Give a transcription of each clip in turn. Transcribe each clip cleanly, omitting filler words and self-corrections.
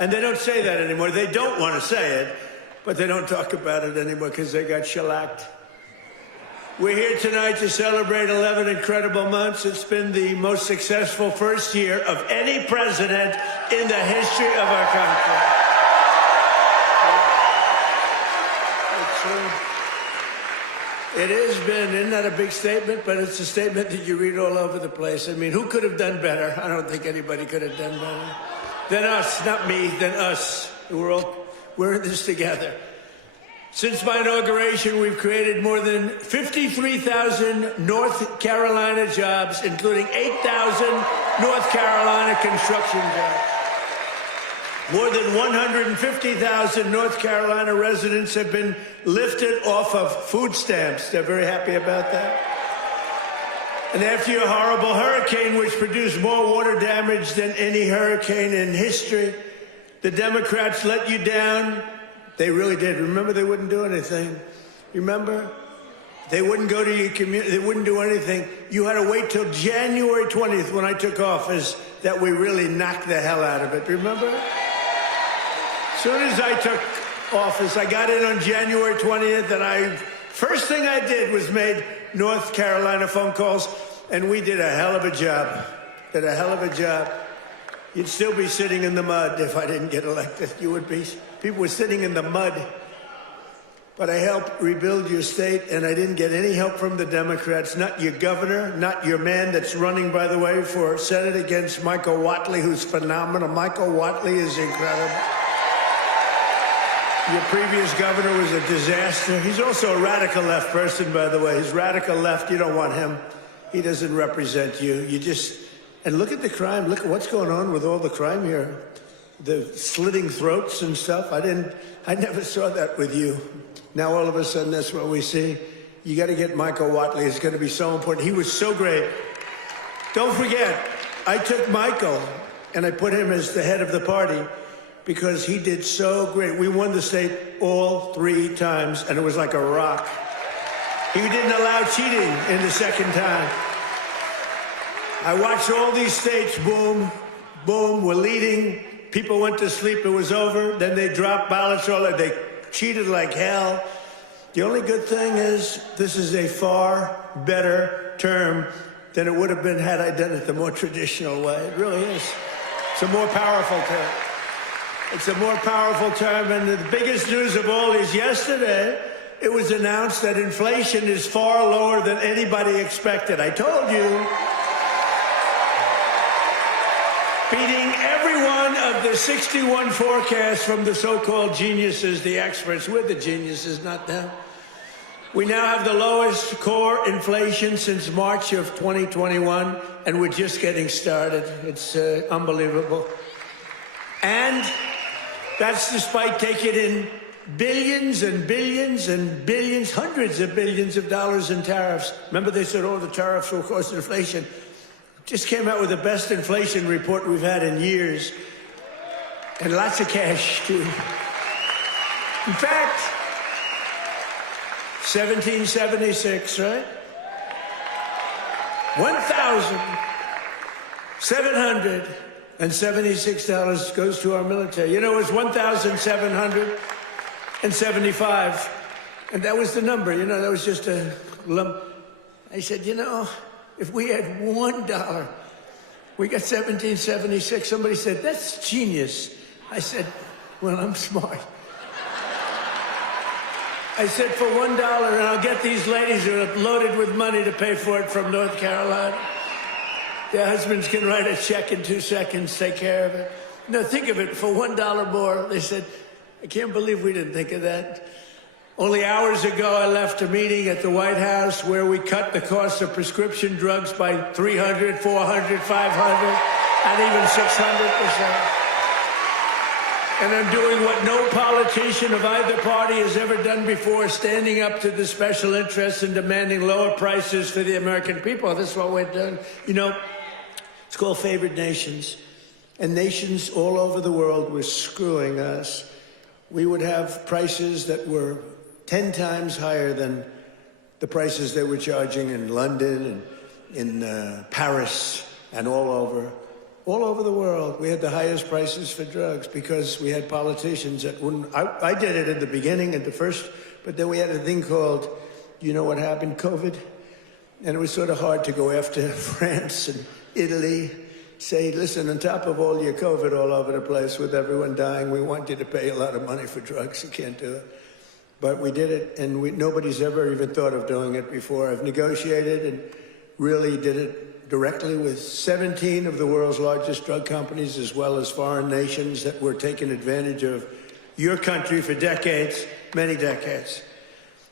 And they don't say that anymore. They don't want to say it, but they don't talk about it anymore because they got shellacked. We're here tonight to celebrate 11 incredible months. It's been the most successful first year of any president in the history of our country. It has been, isn't that a big statement? But it's a statement that you read all over the place. I mean, who could have done better? I don't think anybody could have done better than us, not me, than us. We're in this together. Since my inauguration, we've created more than 53,000 North Carolina jobs, including 8,000 North Carolina construction jobs. More than 150,000 North Carolina residents have been lifted off of food stamps. They're very happy about that. And after your horrible hurricane, which produced more water damage than any hurricane in history, the Democrats let you down. They really did. Remember, they wouldn't do anything. Remember? They wouldn't go to your community. They wouldn't do anything. You had to wait till January 20th when I took office that we really knocked the hell out of it. Remember? As soon as I took office, I got in on January 20th, and first thing I did was made North Carolina phone calls, and we did a hell of a job. Did a hell of a job. You'd still be sitting in the mud if I didn't get elected. You would be. People were sitting in the mud. But I helped rebuild your state, and I didn't get any help from the Democrats, not your governor, not your man that's running, by the way, for Senate against Michael Whatley, who's phenomenal. Michael Whatley is incredible. Your previous governor was a disaster. He's also a radical left person, by the way. He's radical left. You don't want him. He doesn't represent you. And look at the crime. Look at what's going on with all the crime here. The slitting throats and stuff. I never saw that with you. Now all of a sudden that's what we see. You got to get Michael Whatley. It's going to be so important. He was so great. Don't forget, I took Michael and I put him as the head of the party because he did so great. We won the state all 3 times, and it was like a rock. He didn't allow cheating in the second time. I watched all these states, boom, boom, we're leading. People went to sleep, it was over. Then they dropped ballots, they cheated like hell. The only good thing is this is a far better term than it would have been had I done it the more traditional way. It really is. It's a more powerful term. It's a more powerful term, and the biggest news of all is yesterday, it was announced that inflation is far lower than anybody expected. I told you. Beating every one of the 61 forecasts from the so-called geniuses, the experts. We're the geniuses, not them. We now have the lowest core inflation since March of 2021, and we're just getting started. It's unbelievable. And that's despite taking in billions and billions and billions, hundreds of billions of dollars in tariffs. Remember they said, the tariffs will cause inflation. Just came out with the best inflation report we've had in years. And lots of cash, too. In fact, 1776, right? $1,776 goes to our military. You know, it was 1,775. And that was the number, that was just a lump. I said, if we had $1, we got 1776. Somebody said, that's genius. I said, well, I'm smart. I said, for $1, and I'll get these ladies who are loaded with money to pay for it from North Carolina. Their husbands can write a check in 2 seconds, take care of it. No, think of it, for $1 more. They said, I can't believe we didn't think of that. Only hours ago, I left a meeting at the White House where we cut the cost of prescription drugs by 300, 400, 500, and even 600%. And I'm doing what no politician of either party has ever done before, standing up to the special interests and demanding lower prices for the American people. This is what we're doing. It's called favored nations. And nations all over the world were screwing us. We would have prices that were 10 times higher than the prices they were charging in London and in Paris and all over. all over the world, we had the highest prices for drugs because we had politicians that wouldn't. I did it in the beginning, at the first, but then we had a thing called, you know what happened, COVID? And it was sort of hard to go after France and Italy, say, listen, on top of all your COVID all over the place with everyone dying, we want you to pay a lot of money for drugs. You can't do it. But we did it, and nobody's ever even thought of doing it before. I've negotiated and really did it directly with 17 of the world's largest drug companies, as well as foreign nations that were taking advantage of your country for decades, many decades.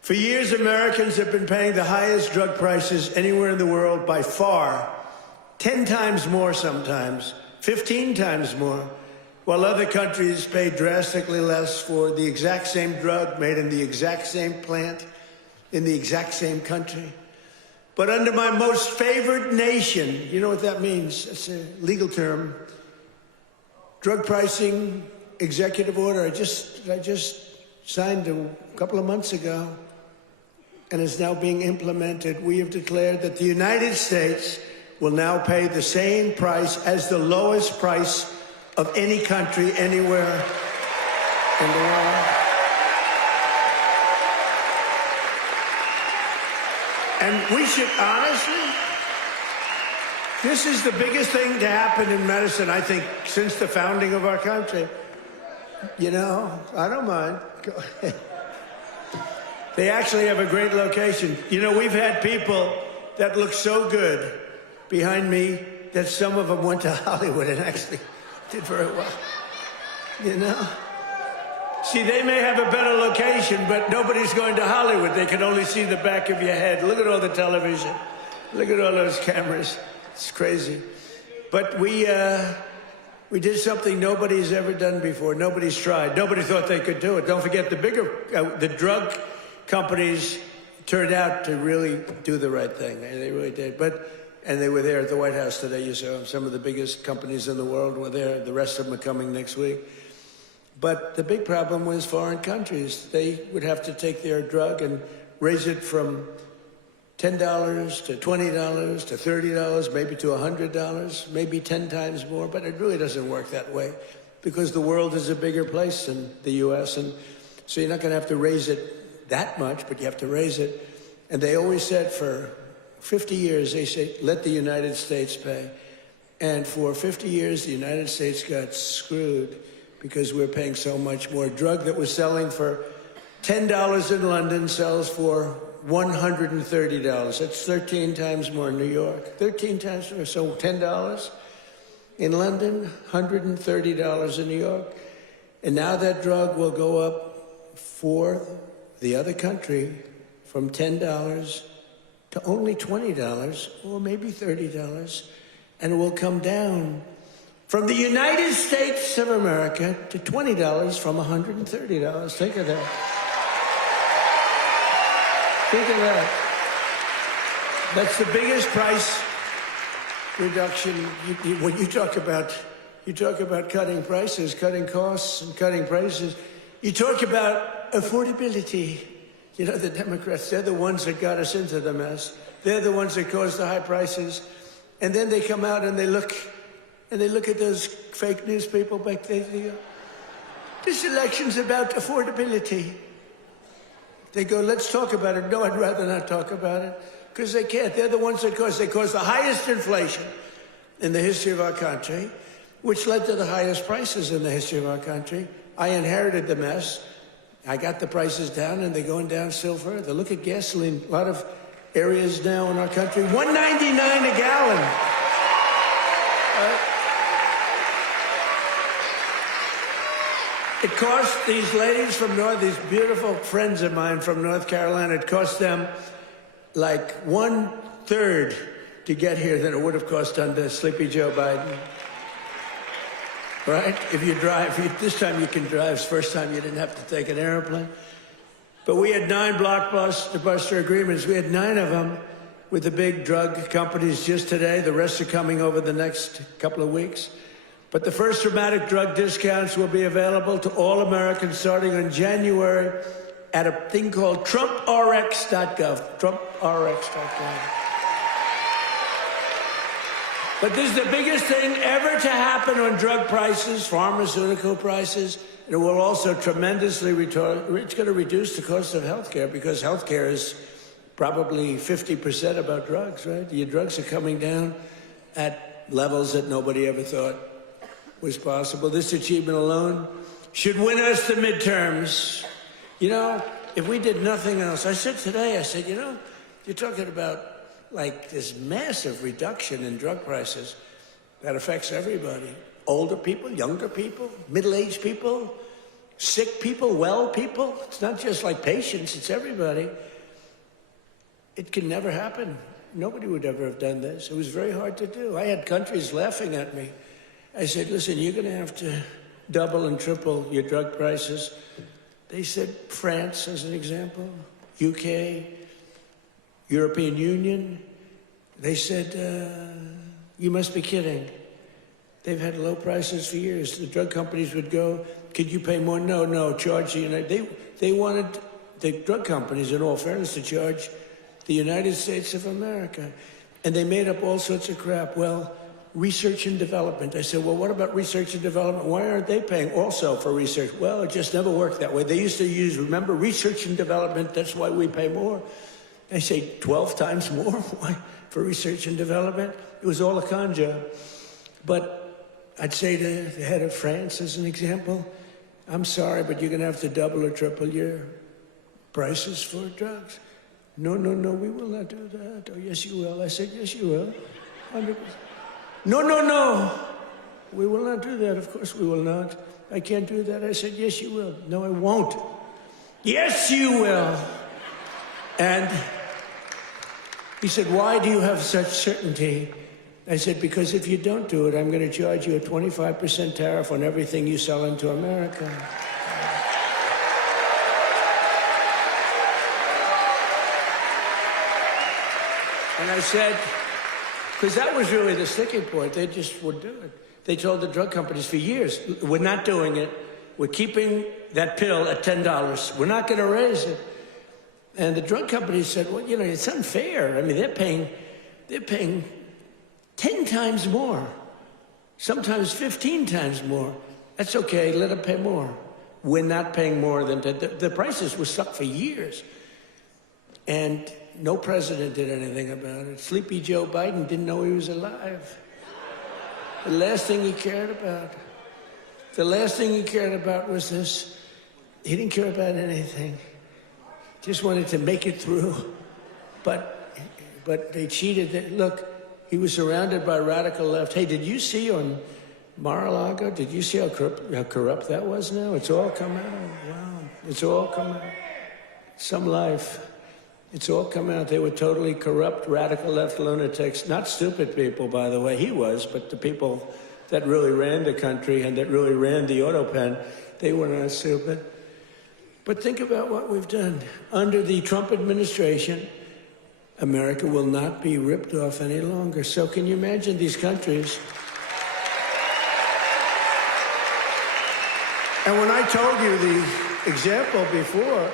For years, Americans have been paying the highest drug prices anywhere in the world by far, 10 times more sometimes, 15 times more, while other countries pay drastically less for the exact same drug made in the exact same plant, in the exact same country. But under my most favored nation, you know what that means? It's a legal term. Drug pricing executive order, I just signed a couple of months ago, and is now being implemented. We have declared that the United States will now pay the same price as the lowest price of any country anywhere in the world. And we should, honestly, this is the biggest thing to happen in medicine, I think, since the founding of our country. You know, I don't mind. Go ahead. They actually have a great location. You know, we've had people that look so good behind me that some of them went to Hollywood and actually did very well. You know? See, they may have a better location, but nobody's going to Hollywood. They can only see the back of your head. Look at all the television. Look at all those cameras. It's crazy. But we did something nobody's ever done before. Nobody's tried. Nobody thought they could do it. Don't forget, the drug companies turned out to really do the right thing. They really did. And they were there at the White House today. You saw some of the biggest companies in the world were there. The rest of them are coming next week. But the big problem was foreign countries. They would have to take their drug and raise it from $10 to $20 to $30, maybe to $100, maybe 10 times more. But it really doesn't work that way because the world is a bigger place than the U.S. And so you're not going to have to raise it that much, but you have to raise it. And they always said for 50 years, they say, let the United States pay. And for 50 years, the United States got screwed because we're paying so much more. Drug that was selling for $10 in London sells for $130. That's 13 times more in New York. 13 times more, so $10 in London, $130 in New York. And now that drug will go up for the other country from $10 to only $20 or maybe $30, and it will come down from the United States of America to $20 from $130. Think of that. Think of that. That's the biggest price reduction. When you talk about cutting prices, cutting costs, and cutting prices, you talk about affordability. You know, the Democrats, they're the ones that got us into the mess. They're the ones that caused the high prices. And then they come out and they look at those fake news people back there. They go, this election's about affordability. They go, let's talk about it. No, I'd rather not talk about it. Because they can't. They're the ones that caused the highest inflation in the history of our country, which led to the highest prices in the history of our country. I inherited the mess. I got the prices down, and they're going down still further. Look at gasoline. A lot of areas now in our country, $1.99 a gallon. It cost these ladies from these beautiful friends of mine from North Carolina, it cost them like 1/3 to get here than it would have cost under Sleepy Joe Biden. Right? If you drive, this time you can drive. It's the first time you didn't have to take an airplane. But we had 9 blockbuster agreements. We had 9 of them with the big drug companies just today. The rest are coming over the next couple of weeks. But the first dramatic drug discounts will be available to all Americans starting in January at a thing called TrumpRx.gov. TrumpRx.gov. But this is the biggest thing ever to happen on drug prices, pharmaceutical prices. And it will also tremendously it's going to reduce the cost of healthcare, because healthcare is probably 50% about drugs, right? Your drugs are coming down at levels that nobody ever thought was possible. This achievement alone should win us the midterms. You know, if we did nothing else, I said today, you know, you're talking about like this massive reduction in drug prices that affects everybody. Older people, younger people, middle-aged people, sick people, well people. It's not just like patients, it's everybody. It can never happen. Nobody would ever have done this. It was very hard to do. I had countries laughing at me. I said, listen, you're going to have to double and triple your drug prices. They said France, as an example, UK, European Union. They said, you must be kidding. They've had low prices for years. The drug companies would go, could you pay more? No, charge the United. They wanted the drug companies, in all fairness, to charge the United States of America. And they made up all sorts of crap. Well, research and development. I said, well, what about research and development? Why aren't they paying also for research? Well, it just never worked that way. They used to use, remember, research and development, that's why we pay more. I say 12 times more. Why? For research and development? It was all a con job. But I'd say to the head of France, as an example, I'm sorry, but you're going to have to double or triple your prices for drugs. No, we will not do that. Oh, yes, you will. I said, yes, you will. 100%. No. We will not do that. Of course we will not. I can't do that. I said, yes, you will. No, I won't. Yes, you will. And he said, why do you have such certainty? I said, because if you don't do it, I'm going to charge you a 25% tariff on everything you sell into America. And I said, because that was really the sticking point. They just would do it. They told the drug companies for years, we're not doing it. We're keeping that pill at $10. We're not going to raise it. And the drug companies said, well, you know, it's unfair. I mean, they're paying 10 times more, sometimes 15 times more. That's okay, let them pay more. We're not paying more than the prices were stuck for years. And no president did anything about it. Sleepy Joe Biden didn't know he was alive. The last thing he cared about was this. He didn't care about anything. Just wanted to make it through. But they cheated. Look, he was surrounded by radical left. Hey, did you see on Mar-a-Lago, did you see how corrupt that was now? It's all come out. Wow. It's all come out. Some life. It's all come out. They were totally corrupt, radical left lunatics. Not stupid people, by the way. He was, but the people that really ran the country and that really ran the auto pen, they were not stupid. But think about what we've done. Under the Trump administration, America will not be ripped off any longer. So can you imagine these countries? And when I told you the example before,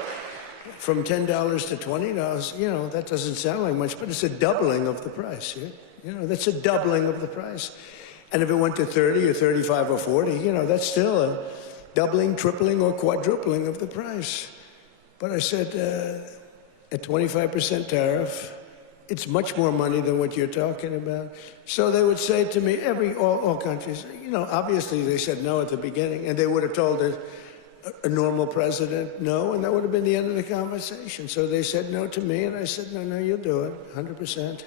from $10 to $20, you know, that doesn't sound like much, but it's a doubling of the price. You know, that's a doubling of the price. And if it went to 30 or 35 or 40, you know, that's still a doubling, tripling, or quadrupling of the price. But I said, at 25% tariff, it's much more money than what you're talking about. So they would say to me, all countries, you know, obviously they said no at the beginning, and they would have told a normal president no, and that would have been the end of the conversation. So they said no to me, and I said, no, you'll do it, 100%.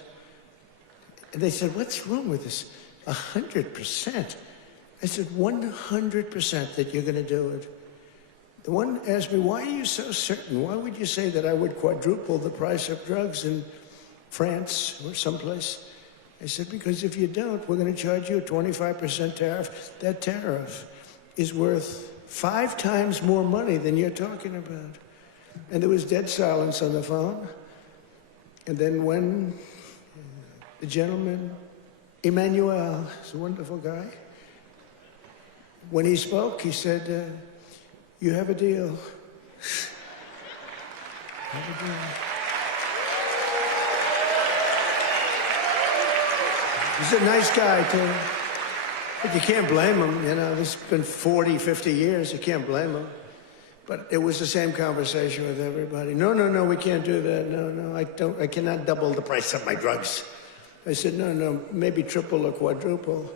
And they said, what's wrong with this? 100%. I said, 100% that you're going to do it. The one asked me, why are you so certain? Why would you say that I would quadruple the price of drugs in France or someplace? I said, because if you don't, we're going to charge you a 25% tariff. That tariff is worth 5 times more money than you're talking about. And there was dead silence on the phone. And then when the gentleman, Emmanuel, he's a wonderful guy, when he spoke, he said, you have a deal. Have a deal. He's a nice guy, too. But you can't blame him, you know. This has been 40, 50 years. You can't blame him. But it was the same conversation with everybody. No, we can't do that. No, I cannot double the price of my drugs. I said, no, maybe triple or quadruple.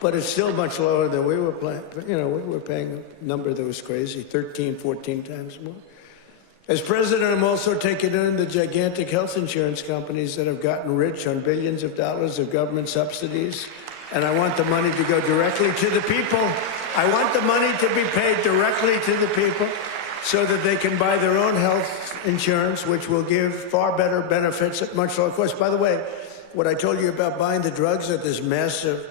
But it's still much lower than we were paying. You know, we were paying a number that was crazy, 13, 14 times more. As president, I'm also taking in the gigantic health insurance companies that have gotten rich on billions of dollars of government subsidies. And I want the money to go directly to the people. I want the money to be paid directly to the people so that they can buy their own health insurance, which will give far better benefits at much lower cost. By the way, what I told you about buying the drugs at this massive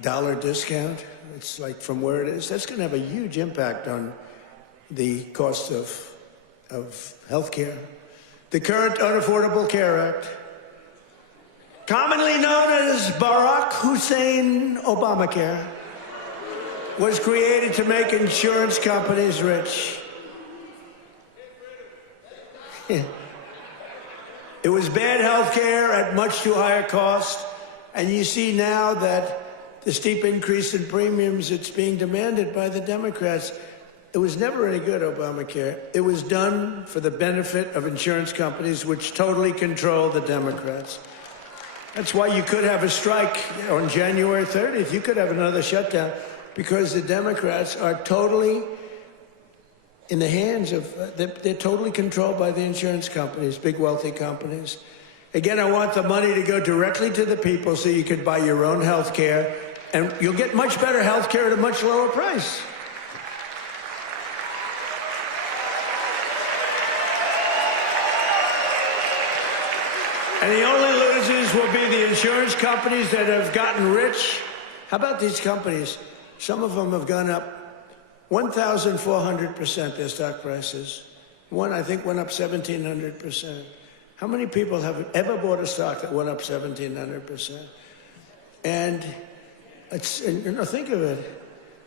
dollar discount, it's like from where it is, that's going to have a huge impact on the cost of health care. The current Unaffordable Care Act, commonly known as Barack Hussein Obamacare, was created to make insurance companies rich. It was bad health care at much too high a cost. And you see now that the steep increase in premiums that's being demanded by the Democrats, it was never any good, Obamacare. It was done for the benefit of insurance companies, which totally control the Democrats. That's why you could have a strike on January 30th. You could have another shutdown because the Democrats are totally in the hands of, they're totally controlled by the insurance companies, big wealthy companies. Again, I want the money to go directly to the people so you could buy your own health care, and you'll get much better health care at a much lower price. And the only losers will be the insurance companies that have gotten rich. How about these companies? Some of them have gone up 1,400%, their stock prices. One, I think, went up 1,700%. How many people have ever bought a stock that went up 1,700%? And think of it.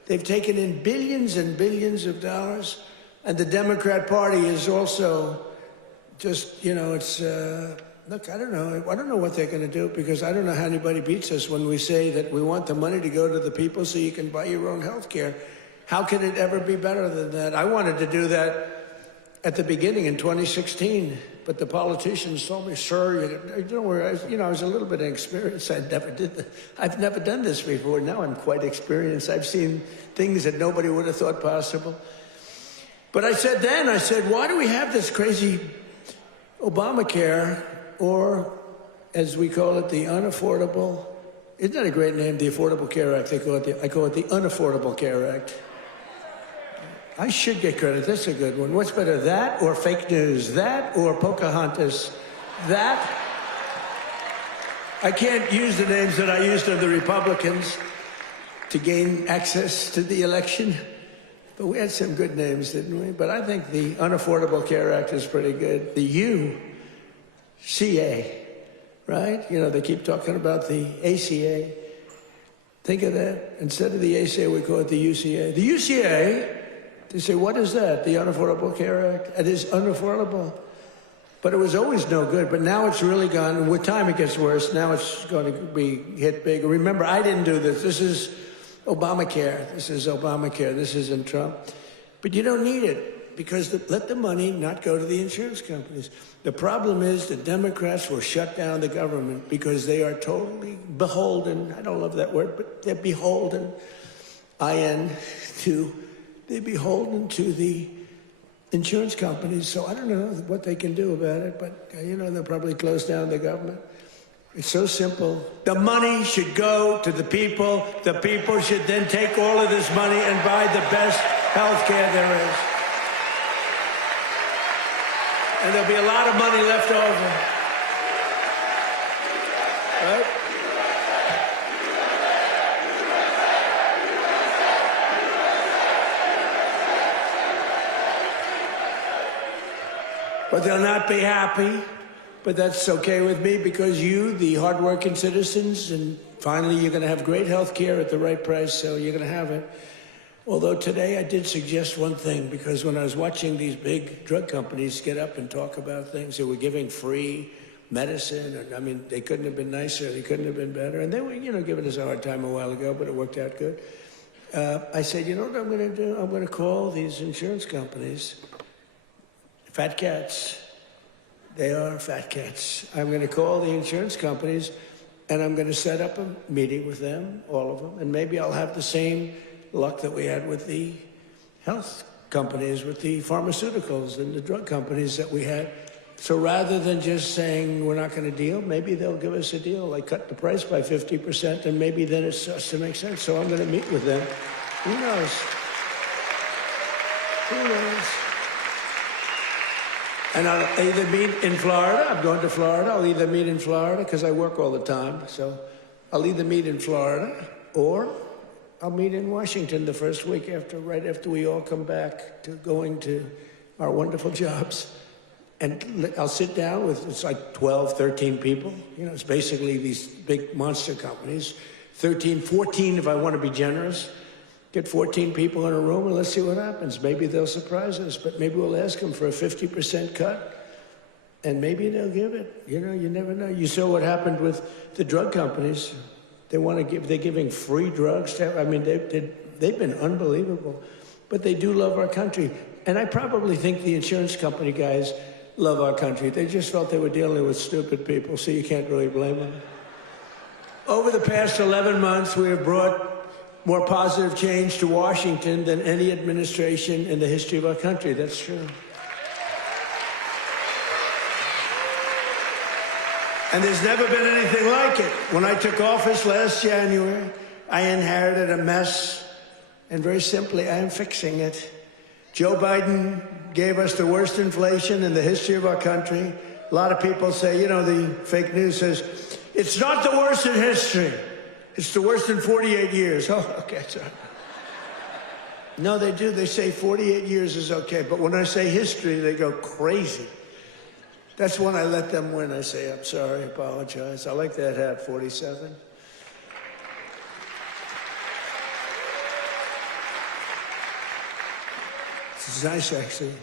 They've taken in billions and billions of dollars, and the Democrat Party is also just, it's, look, I don't know what they're going to do, because I don't know how anybody beats us when we say that we want the money to go to the people so you can buy your own health care. How can it ever be better than that? I wanted to do that at the beginning in 2016. But the politicians told me, sir, I was a little bit inexperienced. I've never done this before. Now I'm quite experienced. I've seen things that nobody would have thought possible. But I said, why do we have this crazy Obamacare, or as we call it, the unaffordable, isn't that a great name, the Affordable Care Act? I call it the Unaffordable Care Act. I should get credit. That's a good one. What's better, that or fake news? That or Pocahontas? That? I can't use the names that I used of the Republicans to gain access to the election. But we had some good names, didn't we? But I think the Unaffordable Care Act is pretty good. The UCA, right? They keep talking about the ACA. Think of that. Instead of the ACA, we call it the UCA. The UCA, they say, what is that? The Unaffordable Care Act? It is unaffordable. But it was always no good. But now it's really gone. And with time, it gets worse. Now it's going to be hit big. Remember, I didn't do this. This is Obamacare. This is Obamacare. This isn't Trump. But you don't need it, because let the money not go to the insurance companies. The problem is the Democrats will shut down the government because they are totally beholden. I don't love that word, but they're beholden. They're beholden to the insurance companies. So I don't know what they can do about it, but they'll probably close down the government. It's so simple. The money should go to the people. The people should then take all of this money and buy the best health care there is. And there'll be a lot of money left over. Right? But they'll not be happy. But that's okay with me, because you, the hardworking citizens, and finally you're going to have great health care at the right price, so you're going to have it. Although today I did suggest one thing, because when I was watching these big drug companies get up and talk about things, they were giving free medicine. I mean, they couldn't have been nicer. They couldn't have been better. And they were, giving us a hard time a while ago, but it worked out good. I said, you know what I'm going to do? I'm going to call these insurance companies fat cats. They are fat cats. I'm going to call the insurance companies, and I'm going to set up a meeting with them, all of them, and maybe I'll have the same luck that we had with the health companies, with the pharmaceuticals and the drug companies that we had. So rather than just saying we're not going to deal, maybe they'll give us a deal, like cut the price by 50%, and maybe then it starts to make sense. So I'm going to meet with them. Who knows? Who knows? And I'll either meet in Florida. I'm going to Florida. I'll either meet in Florida because I work all the time. So I'll either meet in Florida or I'll meet in Washington the first week right after we all come back to going to our wonderful jobs. And I'll sit down with, it's like 12, 13 people. It's basically these big monster companies. 13, 14 if I want to be generous. Get 14 people in a room and let's see what happens. Maybe they'll surprise us, but maybe we'll ask them for a 50% cut. And maybe they'll give it. You never know. You saw what happened with the drug companies. They're giving free drugs. I mean, they've been unbelievable. But they do love our country. And I probably think the insurance company guys love our country. They just felt they were dealing with stupid people, so you can't really blame them. Over the past 11 months, we have brought more positive change to Washington than any administration in the history of our country. That's true. And there's never been anything like it. When I took office last January, I inherited a mess, and very simply, I am fixing it. Joe Biden gave us the worst inflation in the history of our country. A lot of people say, the fake news says, it's not the worst in history. It's the worst in 48 years. Oh, okay, sorry. No, they do. They say 48 years is okay. But when I say history, they go crazy. That's when I let them win. I say, I'm sorry, apologize. I like that hat, 47. It's nice, actually.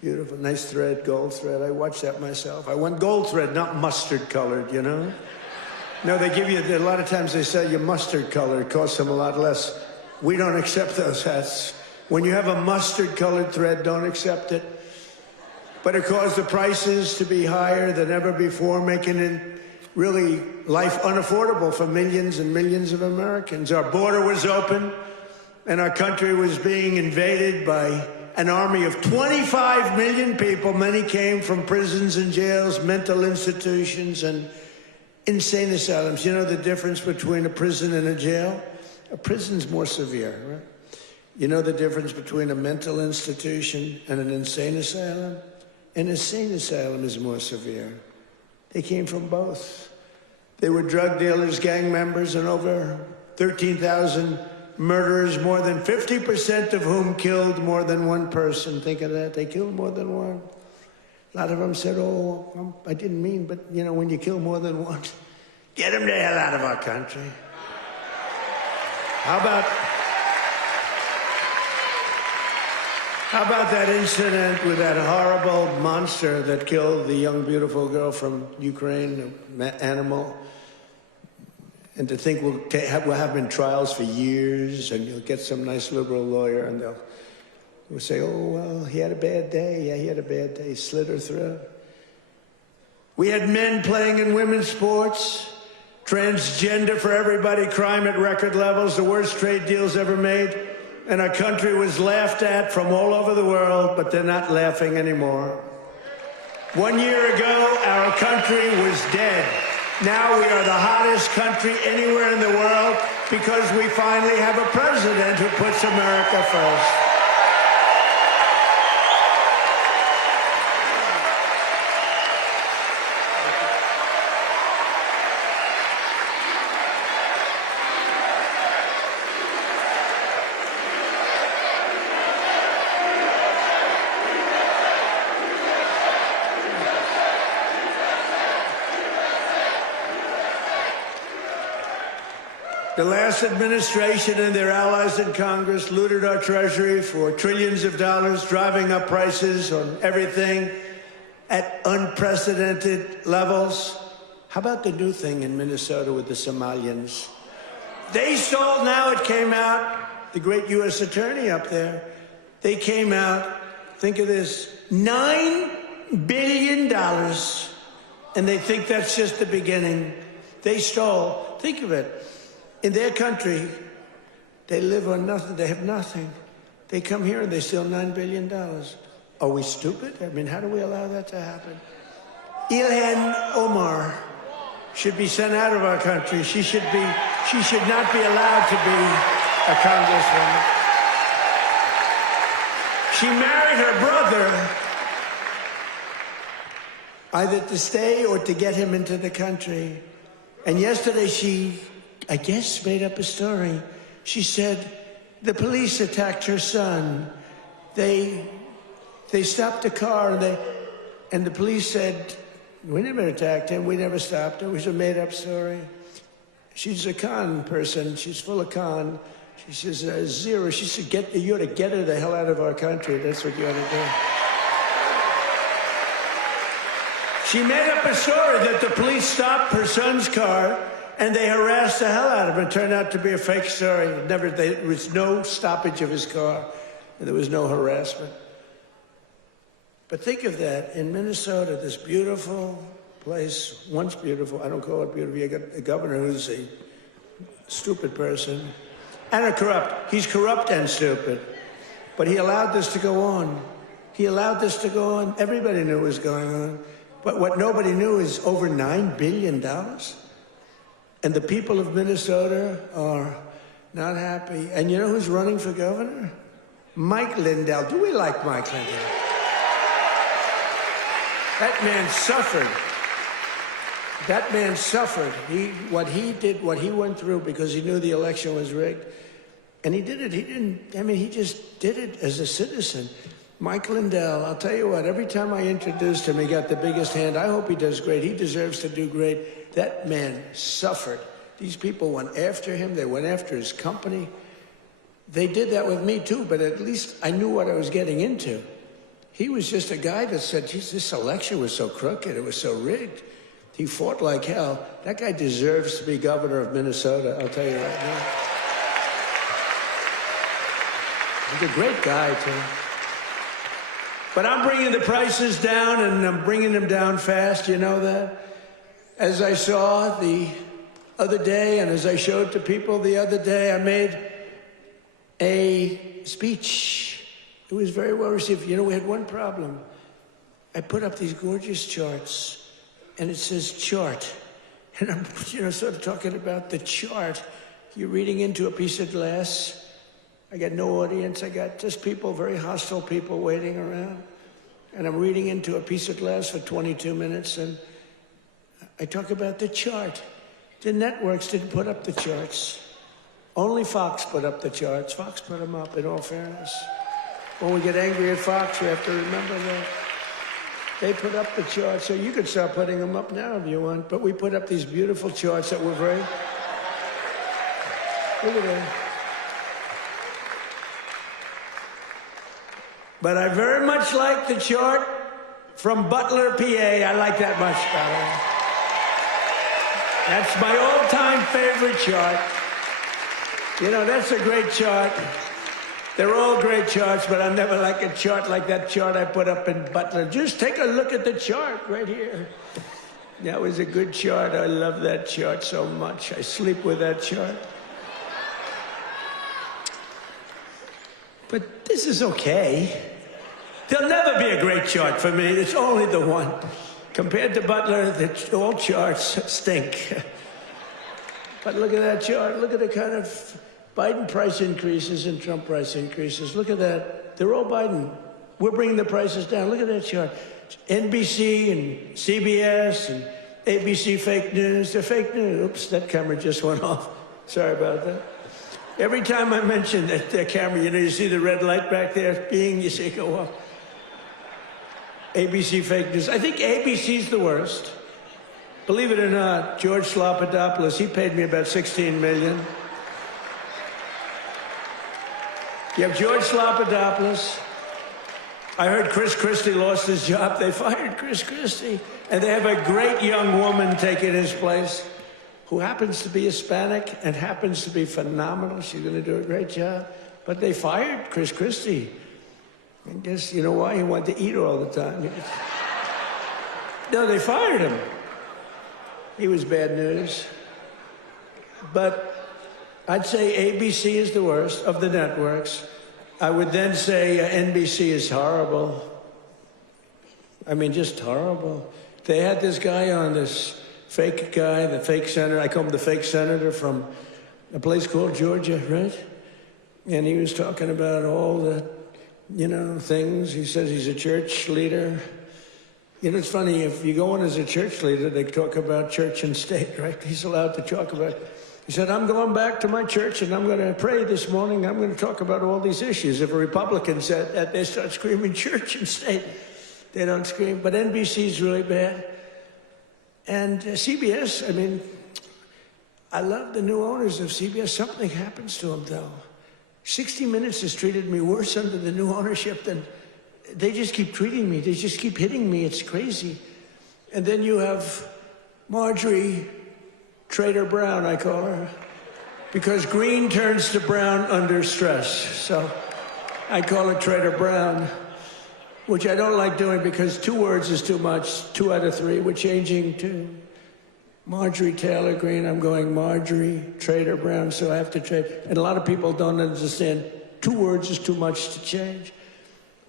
Beautiful, nice thread, gold thread. I watched that myself. I went gold thread, not mustard colored, No, they give you, a lot of times they sell you mustard color. It costs them a lot less. We don't accept those hats. When you have a mustard colored thread, don't accept it. But it caused the prices to be higher than ever before, making it really life unaffordable for millions and millions of Americans. Our border was open, and our country was being invaded by an army of 25 million people. Many came from prisons and jails, mental institutions, and insane asylums. You know the difference between a prison and a jail? A prison's more severe, right? You know the difference between a mental institution and an insane asylum? An insane asylum is more severe. They came from both. They were drug dealers, gang members, and over 13,000 murderers, more than 50% of whom killed more than one person. Think of that. They killed more than one. A lot of them said, oh, I didn't mean, but, when you kill more than one, get them the hell out of our country. How about that incident with that horrible monster that killed the young, beautiful girl from Ukraine, an animal? And to think we'll have been trials for years, and you'll get some nice liberal lawyer, and they'll say, oh, well, he had a bad day. Yeah, he had a bad day. He slit her throat. We had men playing in women's sports, transgender for everybody, crime at record levels, the worst trade deals ever made. And our country was laughed at from all over the world, but they're not laughing anymore. 1 year ago, our country was dead. Now we are the hottest country anywhere in the world because we finally have a president who puts America first. The last administration and their allies in Congress looted our treasury for trillions of dollars, driving up prices on everything. at unprecedented levels. How about the new thing in Minnesota with the Somalians? They stole, now it came out, the great U.S. attorney up there, they came out, think of this, $9 billion, and they think that's just the beginning. They stole, think of it, in their country, they live on nothing, they have nothing. They come here and they steal $9 billion. Are we stupid? I mean, how do we allow that to happen? Ilhan Omar should be sent out of our country. She should not be allowed to be a congresswoman. She married her brother either to stay or to get him into the country. And yesterday she, I guess, made up a story. She said the police attacked her son. They stopped the car and the police said, we never attacked him, we never stopped him. It was a made-up story. She's a con person, she's full of con. She says, zero. She said, you ought to get her the hell out of our country. That's what you ought to do. She made up a story that the police stopped her son's car and they harassed the hell out of him. It turned out to be a fake story. There was no stoppage of his car, and there was no harassment. But think of that, in Minnesota, this beautiful place, once beautiful, I don't call it beautiful, you got a governor who's a stupid person, and a corrupt. He's corrupt and stupid. But he allowed this to go on. He allowed this to go on. Everybody knew what was going on. But what nobody knew is over $9 billion. And the people of Minnesota are not happy. And you know who's running for governor? Mike Lindell. Do we like Mike Lindell? That man suffered. That man suffered. What he did, what he went through because he knew the election was rigged. And he did it. He just did it as a citizen. Mike Lindell, I'll tell you what, every time I introduced him, he got the biggest hand. I hope he does great. He deserves to do great. That man suffered. These people went after him. They went after his company. They did that with me, too, but at least I knew what I was getting into. He was just a guy that said, geez, this election was so crooked. It was so rigged. He fought like hell. That guy deserves to be governor of Minnesota, I'll tell you right now. He's a great guy, too. But I'm bringing the prices down, and I'm bringing them down fast. You know that? As I saw the other day, and as I showed to people the other day, I made a speech. It was very well received. You know, we had one problem. I put up these gorgeous charts, and it says chart. And I'm, sort of talking about the chart. You're reading into a piece of glass. I got no audience. I got just people, very hostile people waiting around. And I'm reading into a piece of glass for 22 minutes, and I talk about the chart. The networks didn't put up the charts. Only Fox put up the charts. Fox put them up, in all fairness. When we get angry at Fox, we have to remember that. They put up the charts, so you could start putting them up now if you want. But we put up these beautiful charts that were very... Look at that. But I very much like the chart from Butler, PA. I like that much better. That's my all-time favorite chart. You know, that's a great chart. They're all great charts, but I never like a chart like that chart I put up in Butler. Just take a look at the chart right here. That was a good chart. I love that chart so much. I sleep with that chart. But this is okay. There'll never be a great chart for me. It's only the one. Compared to Butler, all charts stink. But look at that chart. Look at the kind of Biden price increases and Trump price increases. Look at that. They're all Biden. We're bringing the prices down. Look at that chart. NBC and CBS and ABC fake news. They're fake news. Oops, that camera just went off. Sorry about that. Every time I mention that camera, you see the red light back there being, you see it go off. ABC fake news. I think ABC's the worst. Believe it or not, George Slopadopoulos, he paid me about $16 million. You have George Slopadopoulos, I heard Chris Christie lost his job. They fired Chris Christie. And they have a great young woman taking his place who happens to be Hispanic and happens to be phenomenal. She's going to do a great job. But they fired Chris Christie. I guess, you know why? He wanted to eat all the time. No, they fired him. He was bad news. But I'd say ABC is the worst of the networks. I would then say NBC is horrible. I mean, just horrible. They had this guy on, this fake guy, the fake senator. I call him the fake senator from a place called Georgia, right? And he was talking about all the, you know, things. He says he's a church leader. You know, it's funny, if you go on as a church leader, they talk about church and state, right? He's allowed to talk about. He said, I'm going back to my church and I'm going to pray this morning. I'm going to talk about all these issues. If a Republican said that, they start screaming church and state. They don't scream. But NBC's really bad. And CBS, I mean, I love the new owners of CBS. Something happens to them, though. 60 Minutes has treated me worse under the new ownership than... They just keep treating me. They just keep hitting me. It's crazy. And then you have Marjorie Trader Brown, I call her, because green turns to brown under stress. So I call her Trader Brown, which I don't like doing because 2 words is too much. 2 out of 3. We're changing to Marjorie Taylor Greene. I'm going Marjorie Trader Brown, so I have to trade. And a lot of people don't understand 2 words is too much to change.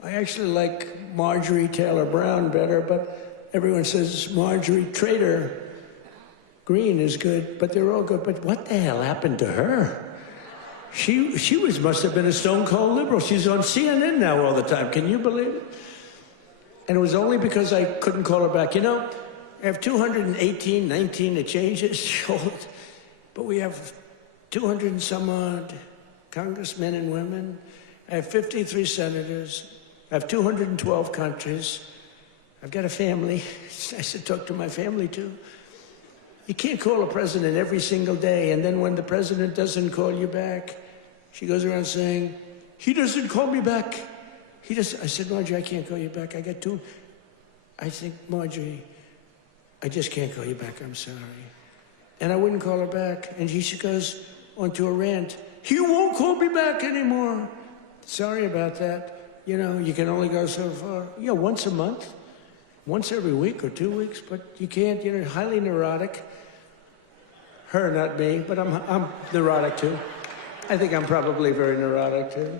I actually like Marjorie Taylor Brown better, but everyone says Marjorie Trader Greene is good, but they're all good. But what the hell happened to her? She must have been a stone cold liberal. She's on CNN now all the time. Can you believe it? And it was only because I couldn't call her back. You know, I have 218, 19 to change it, but we have 200 and some odd congressmen and women. I have 53 senators. I have 212 countries. I've got a family. It's nice to talk to my family, too. You can't call a president every single day, and then when the president doesn't call you back, she goes around saying, he doesn't call me back. I said, Marjorie, I can't call you back. I got 2. I think, Marjorie, I just can't call you back. I'm sorry. And I wouldn't call her back. And she goes onto a rant. He won't call me back anymore. Sorry about that. You know, you can only go so far. Yeah, once a month, once every week or 2 weeks, but you can't, you know, highly neurotic. Her, not me, but I'm neurotic too. I think I'm probably very neurotic too.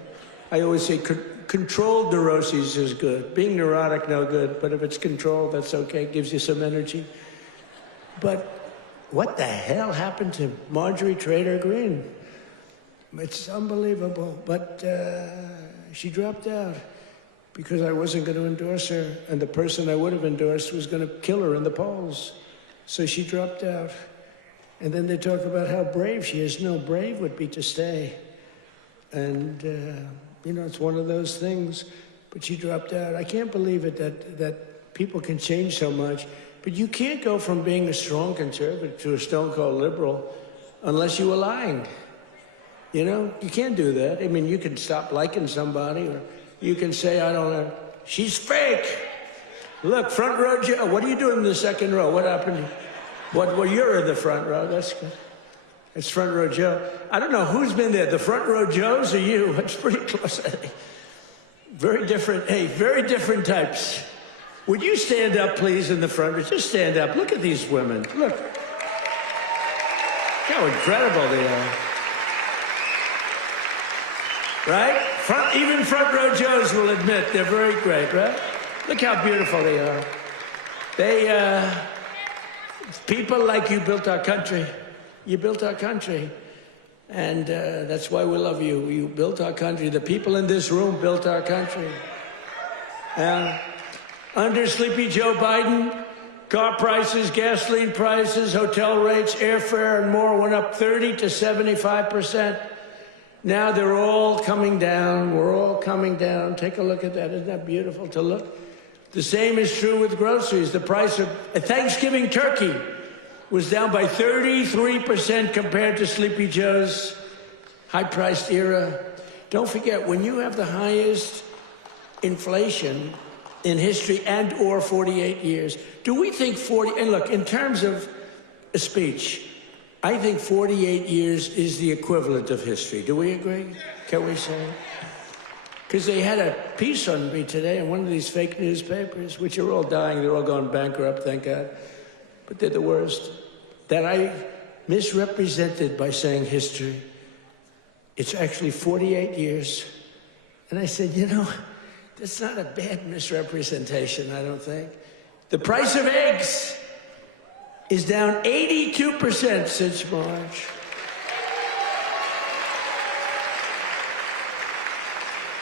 I always say controlled neuroses is good. Being neurotic, no good, but if it's controlled, that's okay. It gives you some energy. But what the hell happened to Marjorie Trader Greene? It's unbelievable, but she dropped out because I wasn't going to endorse her, and the person I would have endorsed was going to kill her in the polls. So she dropped out. And then they talk about how brave she is. No, brave would be to stay. And, you know, it's one of those things. But she dropped out. I can't believe it that people can change so much. But you can't go from being a strong conservative to a stone-cold liberal unless you were lying. You know, you can't do that. I mean, you can stop liking somebody, or you can say, I don't know, she's fake. Look, front row Joe, what are you doing in the second row? What happened? Well, you're in the front row. That's good. It's front row Joe. I don't know who's been there, the front row Joes or you? It's pretty close, I think. Very different, hey, very different types. Would you stand up, please, in the front row? Just stand up. Look at these women. Look. How incredible they are. Right? Even front row Joes will admit they're very great, right? Look how beautiful they are. People like you built our country. You built our country. And that's why we love you. You built our country. The people in this room built our country. Under Sleepy Joe Biden, car prices, gasoline prices, hotel rates, airfare, and more went up 30 to 75%. Now they're all coming down. We're all coming down. Take a look at that. Isn't that beautiful to look? The same is true with groceries. The price of a Thanksgiving turkey was down by 33% compared to Sleepy Joe's high-priced era. Don't forget, when you have the highest inflation in history and or 48 years. Do we think 40, and look, in terms of a speech, I think 48 years is the equivalent of history. Do we agree? Can we say? Because they had a piece on me today in one of these fake newspapers, which are all dying, they're all going bankrupt, thank God, but they're the worst, that I misrepresented by saying history. It's actually 48 years. And I said, you know, that's not a bad misrepresentation, I don't think. The price of eggs is down 82% since March.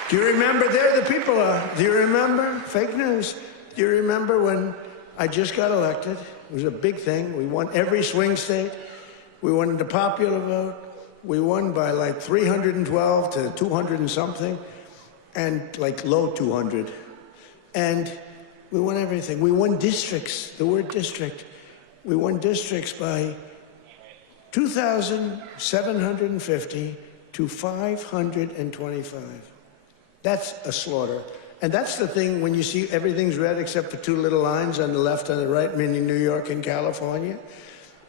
Do you remember? There the people are. Do you remember? Fake news. Do you remember when I just got elected? It was a big thing. We won every swing state. We won the popular vote. We won by like 312 to 200 and something, and like low 200. And we won everything. We won districts, the word district. We won districts by 2,750 to 525. That's a slaughter. And that's the thing when you see everything's red except for two little lines on the left and the right, meaning New York and California.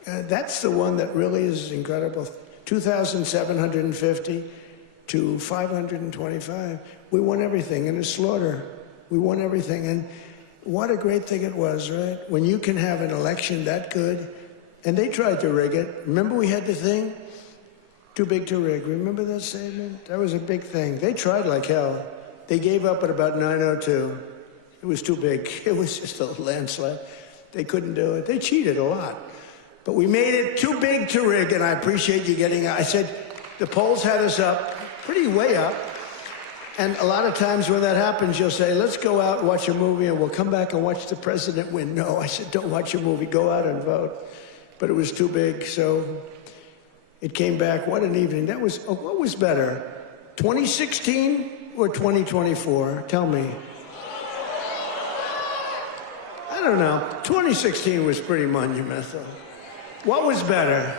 That's the one that really is incredible. 2,750 to 525. We won everything in a slaughter. We won everything. And what a great thing it was, right? When you can have an election that good. And they tried to rig it. Remember we had the thing? Too big to rig. Remember that statement? That was a big thing. They tried like hell. They gave up at about 9:02. It was too big. It was just a landslide. They couldn't do it. They cheated a lot. But we made it too big to rig, and I appreciate you getting out. I said, the polls had us up, pretty way up. And a lot of times when that happens, you'll say, let's go out and watch a movie, and we'll come back and watch the president win. No, I said, don't watch a movie. Go out and vote. But it was too big, so it came back. What an evening. That was, what was better, 2016 or 2024? Tell me. I don't know. 2016 was pretty monumental. What was better?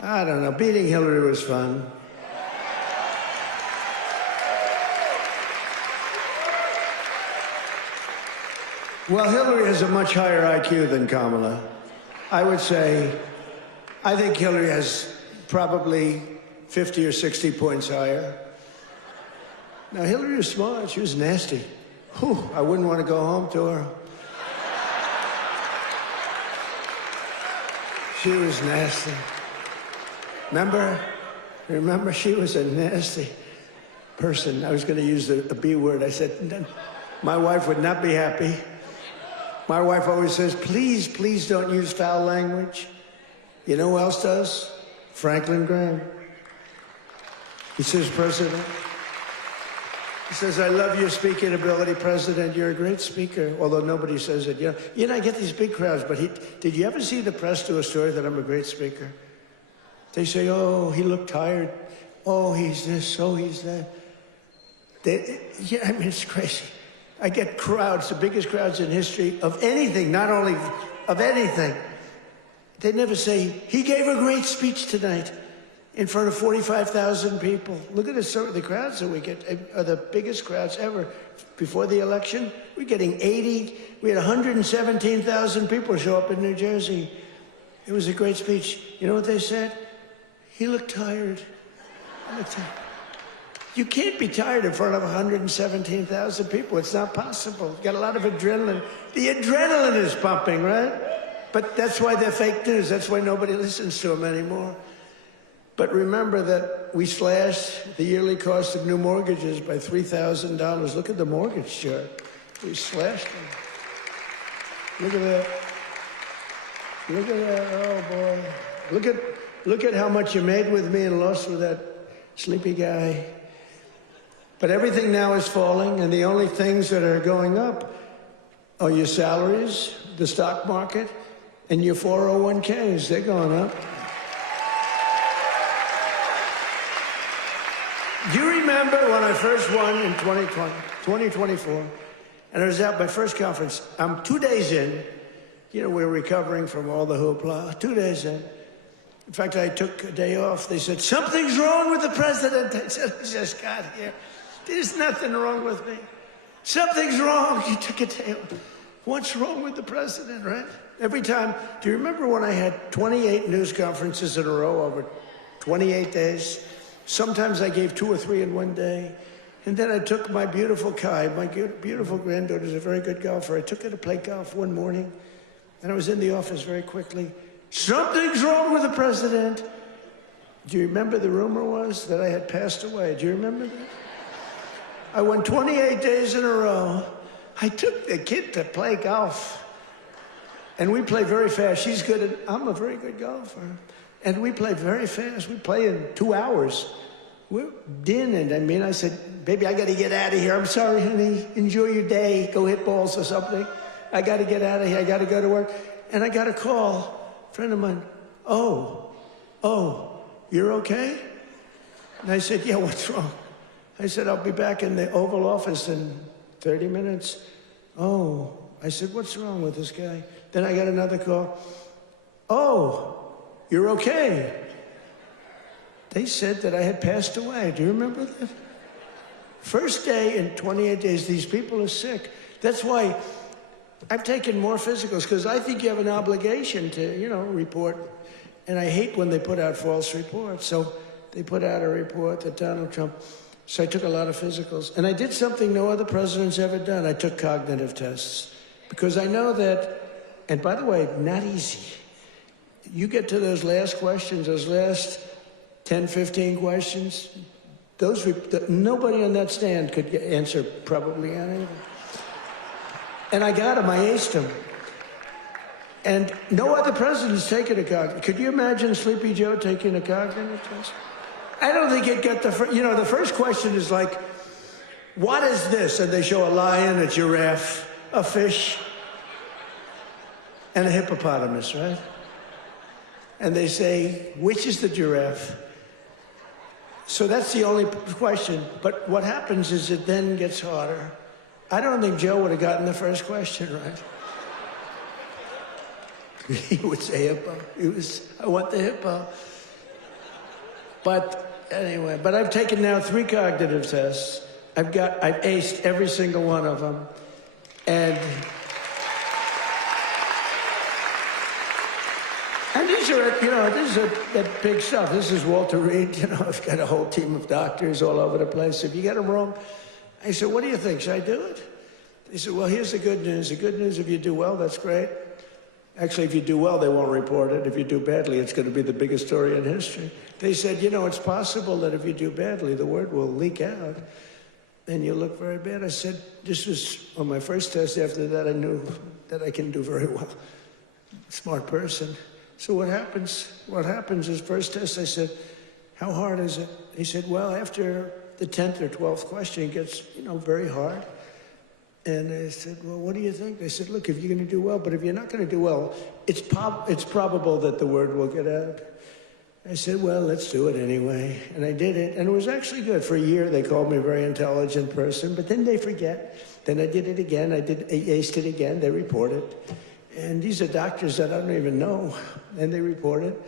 I don't know. Beating Hillary was fun. Well, Hillary has a much higher IQ than Kamala. I would say, I think Hillary has probably 50 or 60 points higher. Now, Hillary was smart. She was nasty. Whew, I wouldn't want to go home to her. She was nasty. Remember, she was a nasty person. I was going to use a B word. I said, my wife would not be happy. My wife always says, please, please don't use foul language. You know who else does? Franklin Graham. He says, President, he says, I love your speaking ability, President. You're a great speaker, although nobody says it. You know, I get these big crowds, but did you ever see the press do a story that I'm a great speaker? They say, oh, he looked tired. Oh, he's this. Oh, he's that. Yeah, I mean, it's crazy. I get crowds, the biggest crowds in history of anything, not only of anything. They never say, he gave a great speech tonight in front of 45,000 people. Look at the crowds that we get, are the biggest crowds ever. Before the election, we're getting 80, we had 117,000 people show up in New Jersey. It was a great speech. You know what they said? He looked tired. He looked tired. You can't be tired in front of 117,000 people. It's not possible. You've got a lot of adrenaline. The adrenaline is pumping, right? But that's why they're fake news. That's why nobody listens to them anymore. But remember that we slashed the yearly cost of new mortgages by $3,000. Look at the mortgage chart. We slashed them. Look at that. Look at that. Oh, boy. Look at how much you made with me and lost with that sleepy guy. But everything now is falling, and the only things that are going up are your salaries, the stock market, and your 401ks. They're going up. Do you remember when I first won in 2024, and I was at my first conference? I'm 2 days in. You know, we're recovering from all the hoopla. 2 days in. In fact, I took a day off. They said, something's wrong with the president. I said, I just got here. There's nothing wrong with me. Something's wrong. You took a day off. What's wrong with the president, right? Every time, do you remember when I had 28 news conferences in a row over 28 days? Sometimes I gave 2 or 3 in one day. And then I took my beautiful Kai, my beautiful granddaughter's a very good golfer. I took her to play golf one morning, and I was in the office very quickly. Something's wrong with the president. Do you remember the rumor was that I had passed away? Do you remember that? I won 28 days in a row. I took the kid to play golf. And we play very fast. She's good at, I'm a very good golfer. And we play very fast. We play in 2 hours. We're dinning. I mean, I said, baby, I got to get out of here. I'm sorry, honey. Enjoy your day. Go hit balls or something. I got to get out of here. I got to go to work. And I got a call. A friend of mine, oh, you're okay? And I said, yeah, what's wrong? I said, I'll be back in the Oval Office in 30 minutes. Oh, I said, what's wrong with this guy? Then I got another call. Oh, you're okay. They said that I had passed away. Do you remember that? First day in 28 days, these people are sick. That's why I've taken more physicals, because I think you have an obligation to, report. And I hate when they put out false reports. So they put out a report that Donald Trump... So I took a lot of physicals. And I did something no other president's ever done. I took cognitive tests. Because I know that, and by the way, not easy. You get to those last questions, those last 10, 15 questions, nobody on that stand could answer probably any of them. And I got them, I aced them. And no other president's taken a cognitive. Could you imagine Sleepy Joe taking a cognitive test? I don't think it got the first question is like, what is this? And they show a lion, a giraffe, a fish, and a hippopotamus, right? And they say, which is the giraffe? So that's the only question. But what happens is it then gets harder. I don't think Joe would have gotten the first question right. He would say hippo. I want the hippo. But anyway, I've taken now 3 cognitive tests. I've aced every single one of them. And these are, this is that big stuff. This is Walter Reed. I've got a whole team of doctors all over the place. If you get them wrong, I said, what do you think? Should I do it? They said, well, here's the good news. The good news, if you do well, that's great. Actually, if you do well, they won't report it. If you do badly, it's going to be the biggest story in history. They said, it's possible that if you do badly, the word will leak out and you'll look very bad. I said, this was on my first test. After that, I knew that I can do very well. Smart person. So what happens is first test, I said, how hard is it? He said, well, after the 10th or 12th question, it gets, very hard. And I said, well, what do you think? They said, look, if you're going to do well, but if you're not going to do well, it's probable that the word will get out. I said, well, let's do it anyway. And I did it, and it was actually good. For a year, they called me a very intelligent person, but then they forget. Then I did it again. I aced it again. They report it. And these are doctors that I don't even know, and they report it.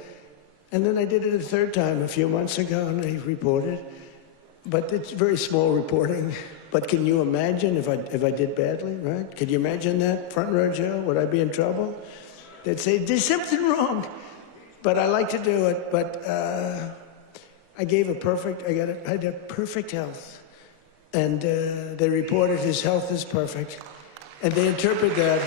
And then I did it a third time a few months ago, and they reported. But it's very small reporting. But can you imagine if I did badly, right? Could you imagine that, front row Joe? Would I be in trouble? They'd say, there's something wrong. But I like to do it. But I had perfect health. And they reported his health is perfect. And they interpret that.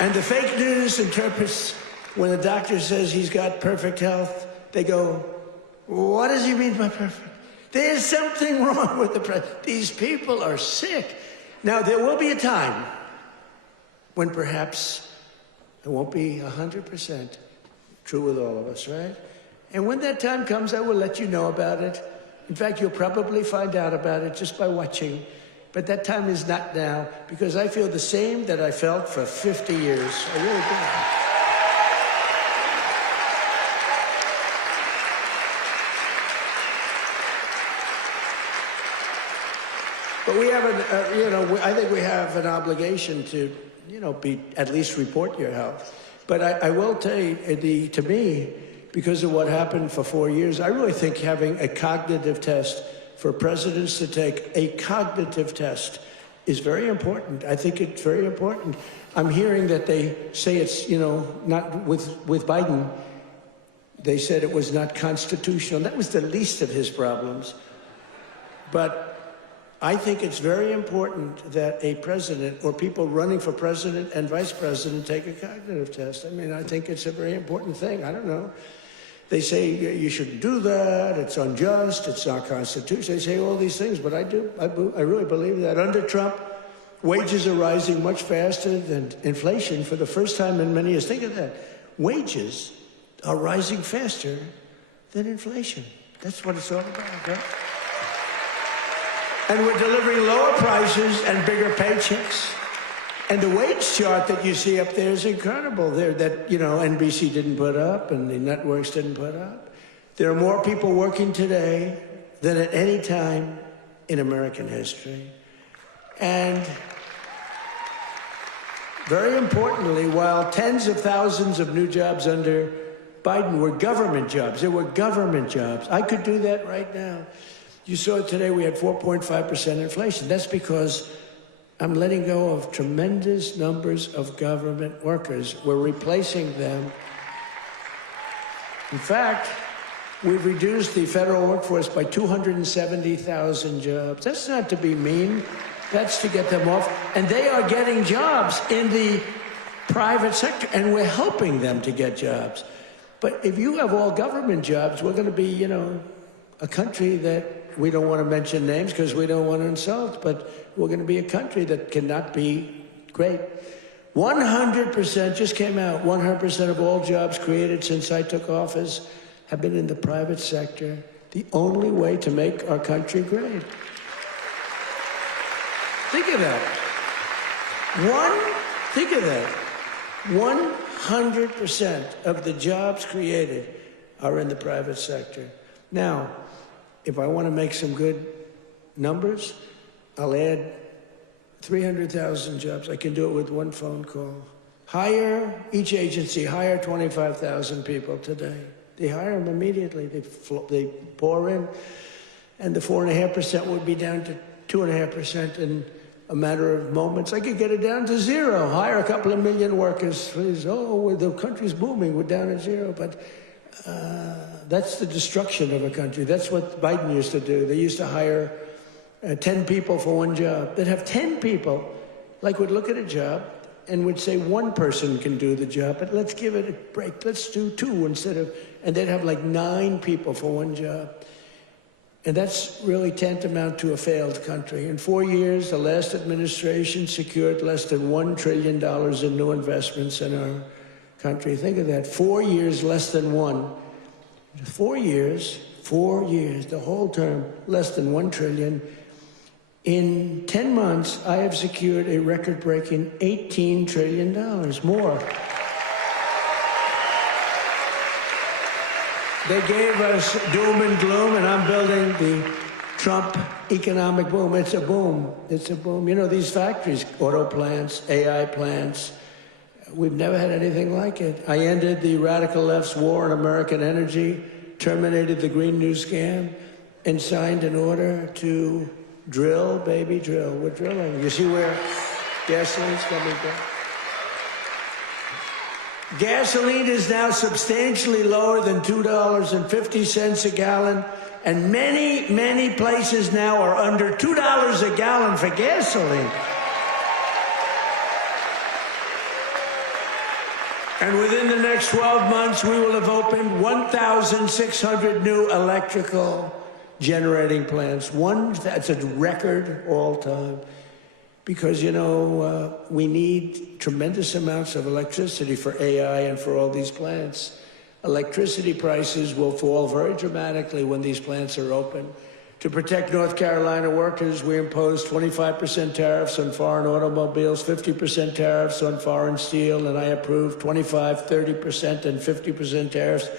And the fake news interprets when the doctor says he's got perfect health, they go, what does he mean by perfect? There's something wrong with the president. These people are sick. Now, there will be a time when perhaps it won't be 100% true with all of us, right? And when that time comes, I will let you know about it. In fact, you'll probably find out about it just by watching. But that time is not now, because I feel the same that I felt for 50 years. I really do. But we have I think we have an obligation to, at least report your health. But I will tell you, to me, because of what happened for 4 years. I really think having a cognitive test for presidents to take, a cognitive test, is very important. I think it's very important. I'm hearing that they say it's, not with Biden. They said it was not constitutional. That was the least of his problems. But I think it's very important that a president or people running for president and vice president take a cognitive test. I mean, I think it's a very important thing. I don't know. They say you shouldn't do that. It's unjust. It's not constitutional. They say all these things, but I do. I really believe that. Under Trump, wages are rising much faster than inflation for the first time in many years. Think of that. Wages are rising faster than inflation. That's what it's all about, right? And we're delivering lower prices and bigger paychecks. And the wage chart that you see up there is incredible. That NBC didn't put up and the networks didn't put up. There are more people working today than at any time in American history. And very importantly, while tens of thousands of new jobs under Biden were government jobs, there were government jobs. I could do that right now. You saw today we had 4.5% inflation. That's because I'm letting go of tremendous numbers of government workers. We're replacing them. In fact, we've reduced the federal workforce by 270,000 jobs. That's not to be mean. That's to get them off. And they are getting jobs in the private sector, and we're helping them to get jobs. But if you have all government jobs, we're going to be, a country that we don't want to mention names because we don't want to insult, but we're going to be a country that cannot be great. 100% just came out, 100% of all jobs created since I took office have been in the private sector. The only way to make our country great. Think of that. 100% of the jobs created are in the private sector. Now, if I want to make some good numbers, I'll add 300,000 jobs. I can do it with one phone call. Each agency hire 25,000 people today. They hire them immediately. They pour in, and the 4.5% would be down to 2.5% in a matter of moments. I could get it down to zero. Hire a couple of million workers, please. Oh, the country's booming. We're down at zero, but that's the destruction of a country. That's what Biden used to do. They used to hire 10 people for one job. They'd have 10 people, would look at a job and would say one person can do the job, but let's give it a break. Let's do two and they'd have 9 people for one job. And that's really tantamount to a failed country. In 4 years, the last administration secured less than $1 trillion in new investments in our country. Think of that. 4 years, less than one. 4 years, the whole term, less than $1 trillion. In 10 months, I have secured a record-breaking $18 trillion more. They gave us doom and gloom, and I'm building the Trump economic boom. It's a boom. It's a boom. These factories, auto plants, AI plants, we've never had anything like it. I ended the radical left's war on American energy, terminated the Green New Scam, and signed an order to drill, baby, drill. We're drilling. You see where gasoline's coming from? Gasoline is now substantially lower than $2.50 a gallon, and many, many places now are under $2 a gallon for gasoline. And within the next 12 months, we will have opened 1,600 new electrical generating plants. That's a record all time. Because, we need tremendous amounts of electricity for AI and for all these plants. Electricity prices will fall very dramatically when these plants are open. To protect North Carolina workers, we imposed 25% tariffs on foreign automobiles, 50% tariffs on foreign steel, and I approved 25%, 30%, and 50% tariffs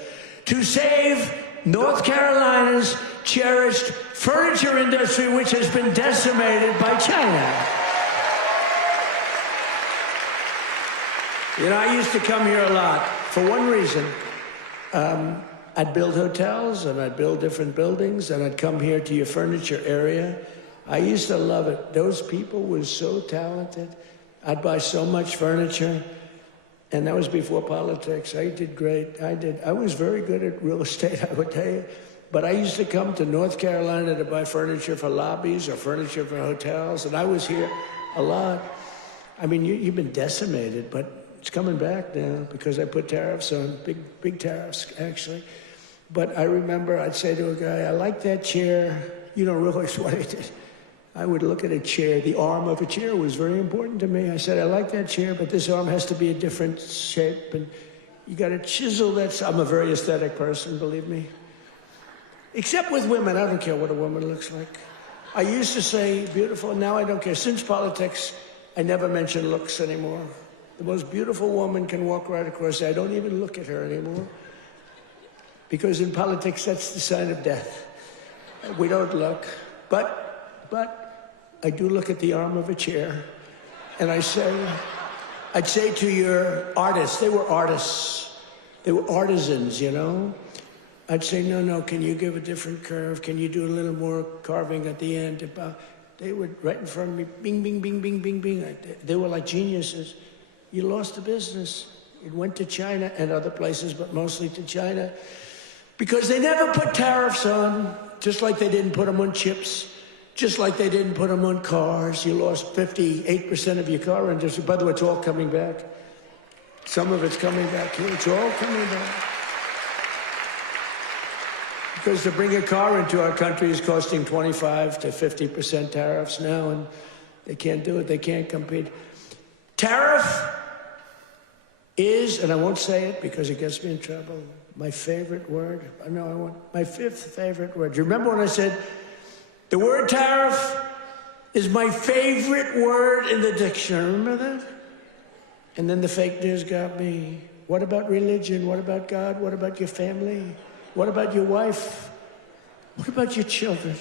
to save North Carolina's cherished furniture industry, which has been decimated by China. I used to come here a lot for one reason. I'd build hotels, and I'd build different buildings, and I'd come here to your furniture area. I used to love it. Those people were so talented. I'd buy so much furniture, and that was before politics. I did great. I was very good at real estate, I would tell you. But I used to come to North Carolina to buy furniture for lobbies or furniture for hotels, and I was here a lot. I mean, you've been decimated, but it's coming back now because I put tariffs on, big tariffs, actually. But I remember I'd say to a guy, I like that chair. You don't realize what I did. I would look at a chair. The arm of a chair was very important to me. I said, I like that chair, but this arm has to be a different shape, and you got to chisel that. I'm a very aesthetic person, believe me. Except with women, I don't care what a woman looks like. I used to say beautiful, now I don't care. Since politics, I never mention looks anymore. The most beautiful woman can walk right across. I don't even look at her anymore. Because in politics, that's the sign of death. We don't look. But I do look at the arm of a chair. And I'd say to your artists, they were artists. They were artisans, you know? I'd say, no, can you give a different curve? Can you do a little more carving at the end? They would, right in front of me, bing, bing, bing, bing, bing, bing. They were like geniuses. You lost the business. It went to China and other places, but mostly to China. Because they never put tariffs on, just like they didn't put them on chips, just like they didn't put them on cars. You lost 58% of your car industry. By the way, it's all coming back. Some of it's coming back here. It's all coming back. Because to bring a car into our country is costing 25 to 50% tariffs now, and they can't do it. They can't compete. Tariff is, and I won't say it because it gets me in trouble, my favorite word. My fifth favorite word. Do you remember when I said the word tariff is my favorite word in the dictionary? Remember that? And then the fake news got me. What about religion? What about God? What about your family? What about your wife? What about your children?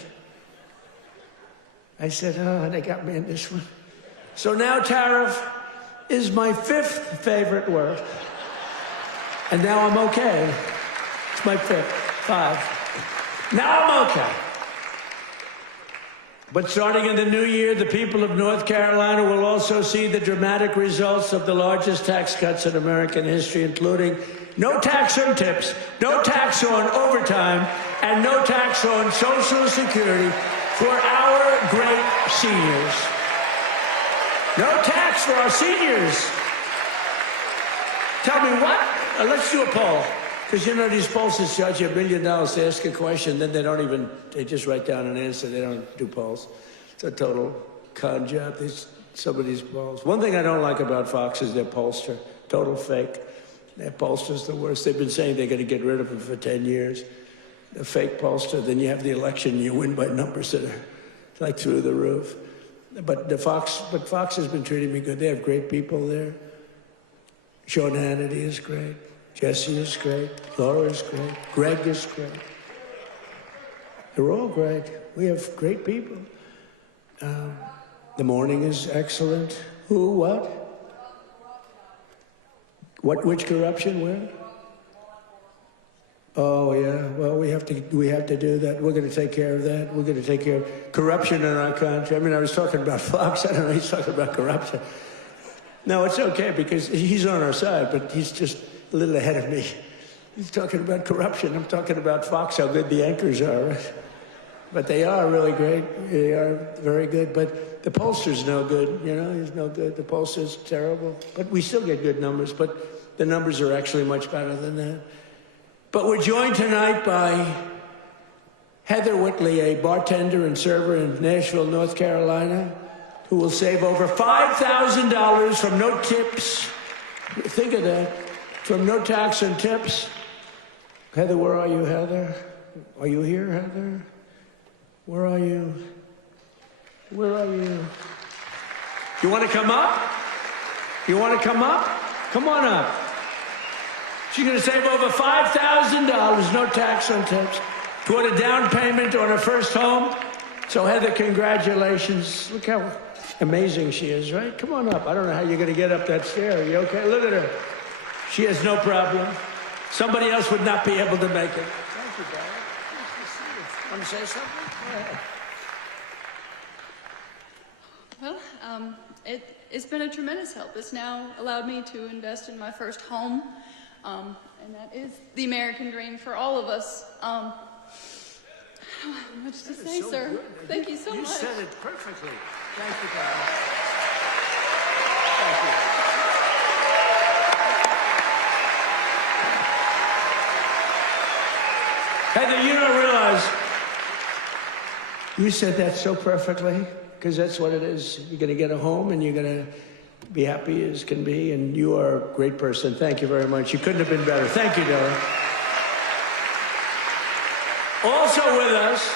I said, they got me in this one. So now tariff is my fifth favorite word. And now I'm okay. It's my fifth, 5. Now I'm okay. But starting in the new year, the people of North Carolina will also see the dramatic results of the largest tax cuts in American history, including no tax on tips, no tax on overtime, and no tax on Social Security for our great seniors. No tax for our seniors. Tell me what? Let's do a poll. Because, you know, these pollsters charge you $1 million to ask a question, then they just write down an answer. They don't do polls. It's a total con job, some of these polls. One thing I don't like about Fox is their pollster. Total fake. Their pollster's the worst. They've been saying they're going to get rid of them for 10 years. The fake pollster, then you have the election, you win by numbers that are like through the roof. But Fox has been treating me good. They have great people there. Sean Hannity is great. Jesse is great. Laura is great. Greg is great. They're all great. We have great people. The morning is excellent. Who? What? Which corruption? Where? Oh yeah. Well, we have to do that. We're going to take care of that. We're going to take care of corruption in our country. I mean, I was talking about Fox. I don't know. He's talking about corruption. No, it's okay because he's on our side, but he's just a little ahead of me. He's talking about corruption. I'm talking about Fox, how good the anchors are, right? But they are really great. They are very good. But the pollster's no good, you know? He's no good. The pollster's terrible. But we still get good numbers. But the numbers are actually much better than that. But we're joined tonight by Heather Whitley, a bartender and server in Nashville, North Carolina, who will save over $5,000 from no tips. Think of that. From no tax on tips. Heather, where are you, Heather? Are you here, Heather? Where are you? Where are you? You want to come up? You want to come up? Come on up. She's going to save over $5,000, no tax on tips, toward a down payment on her first home. So, Heather, congratulations. Look how amazing she is, right? Come on up. I don't know how you're going to get up that stair. Are you okay? Look at her. She has no problem. Somebody else would not be able to make it. Thank you, Barry. Nice to see you. Want to say something? Go ahead. Well, it's been a tremendous help. It's now allowed me to invest in my first home, and that is the American dream for all of us. I don't have much to say, so sir. Good. Thank you so much. You said it perfectly. Thank you, Barry. Thank you. Heather, you don't realize you said that so perfectly, because that's what it is. You're going to get a home, and you're going to be happy as can be, and you are a great person. Thank you very much. You couldn't have been better. Thank you, Dylan. Also with us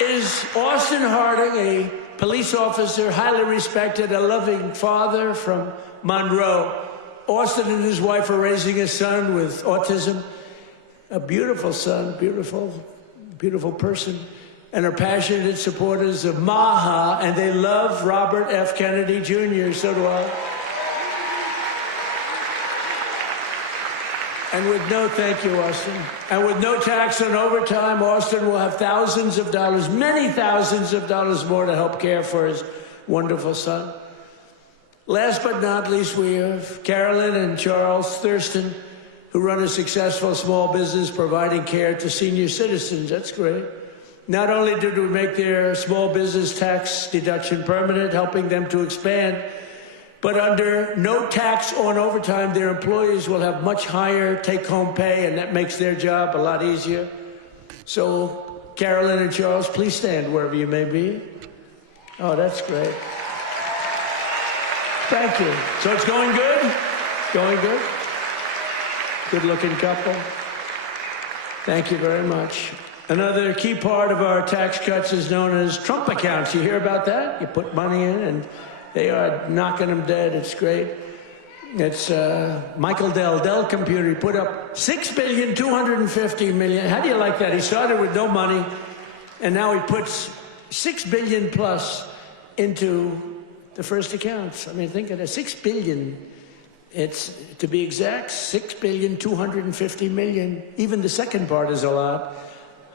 is Austin Harding, a police officer, highly respected, a loving father from Monroe. Austin and his wife are raising a son with autism. A beautiful son, beautiful, beautiful person, and are passionate supporters of MAHA, and they love Robert F. Kennedy Jr., so do I. And with no, thank you, Austin, and with no tax on overtime, Austin will have thousands of dollars, many thousands of dollars more to help care for his wonderful son. Last but not least, we have Carolyn and Charles Thurston, who run a successful small business providing care to senior citizens. That's great. Not only did we make their small business tax deduction permanent, helping them to expand, but under no tax on overtime, their employees will have much higher take-home pay, and that makes their job a lot easier. So, Carolyn and Charles, please stand wherever you may be. Oh, that's great. Thank you. So it's going good? Going good? Good-looking couple. Thank you very much. Another key part of our tax cuts is known as Trump accounts. You hear about that? You put money in, and they are knocking them dead. It's great. It's Michael Dell Computer. He put up $6.25 billion. How do you like that? He started with no money, and now he puts $6 billion plus into the first accounts. I mean, think of that. $6 billion. It's, to be exact, $6.25 billion. Even the second part is a lot.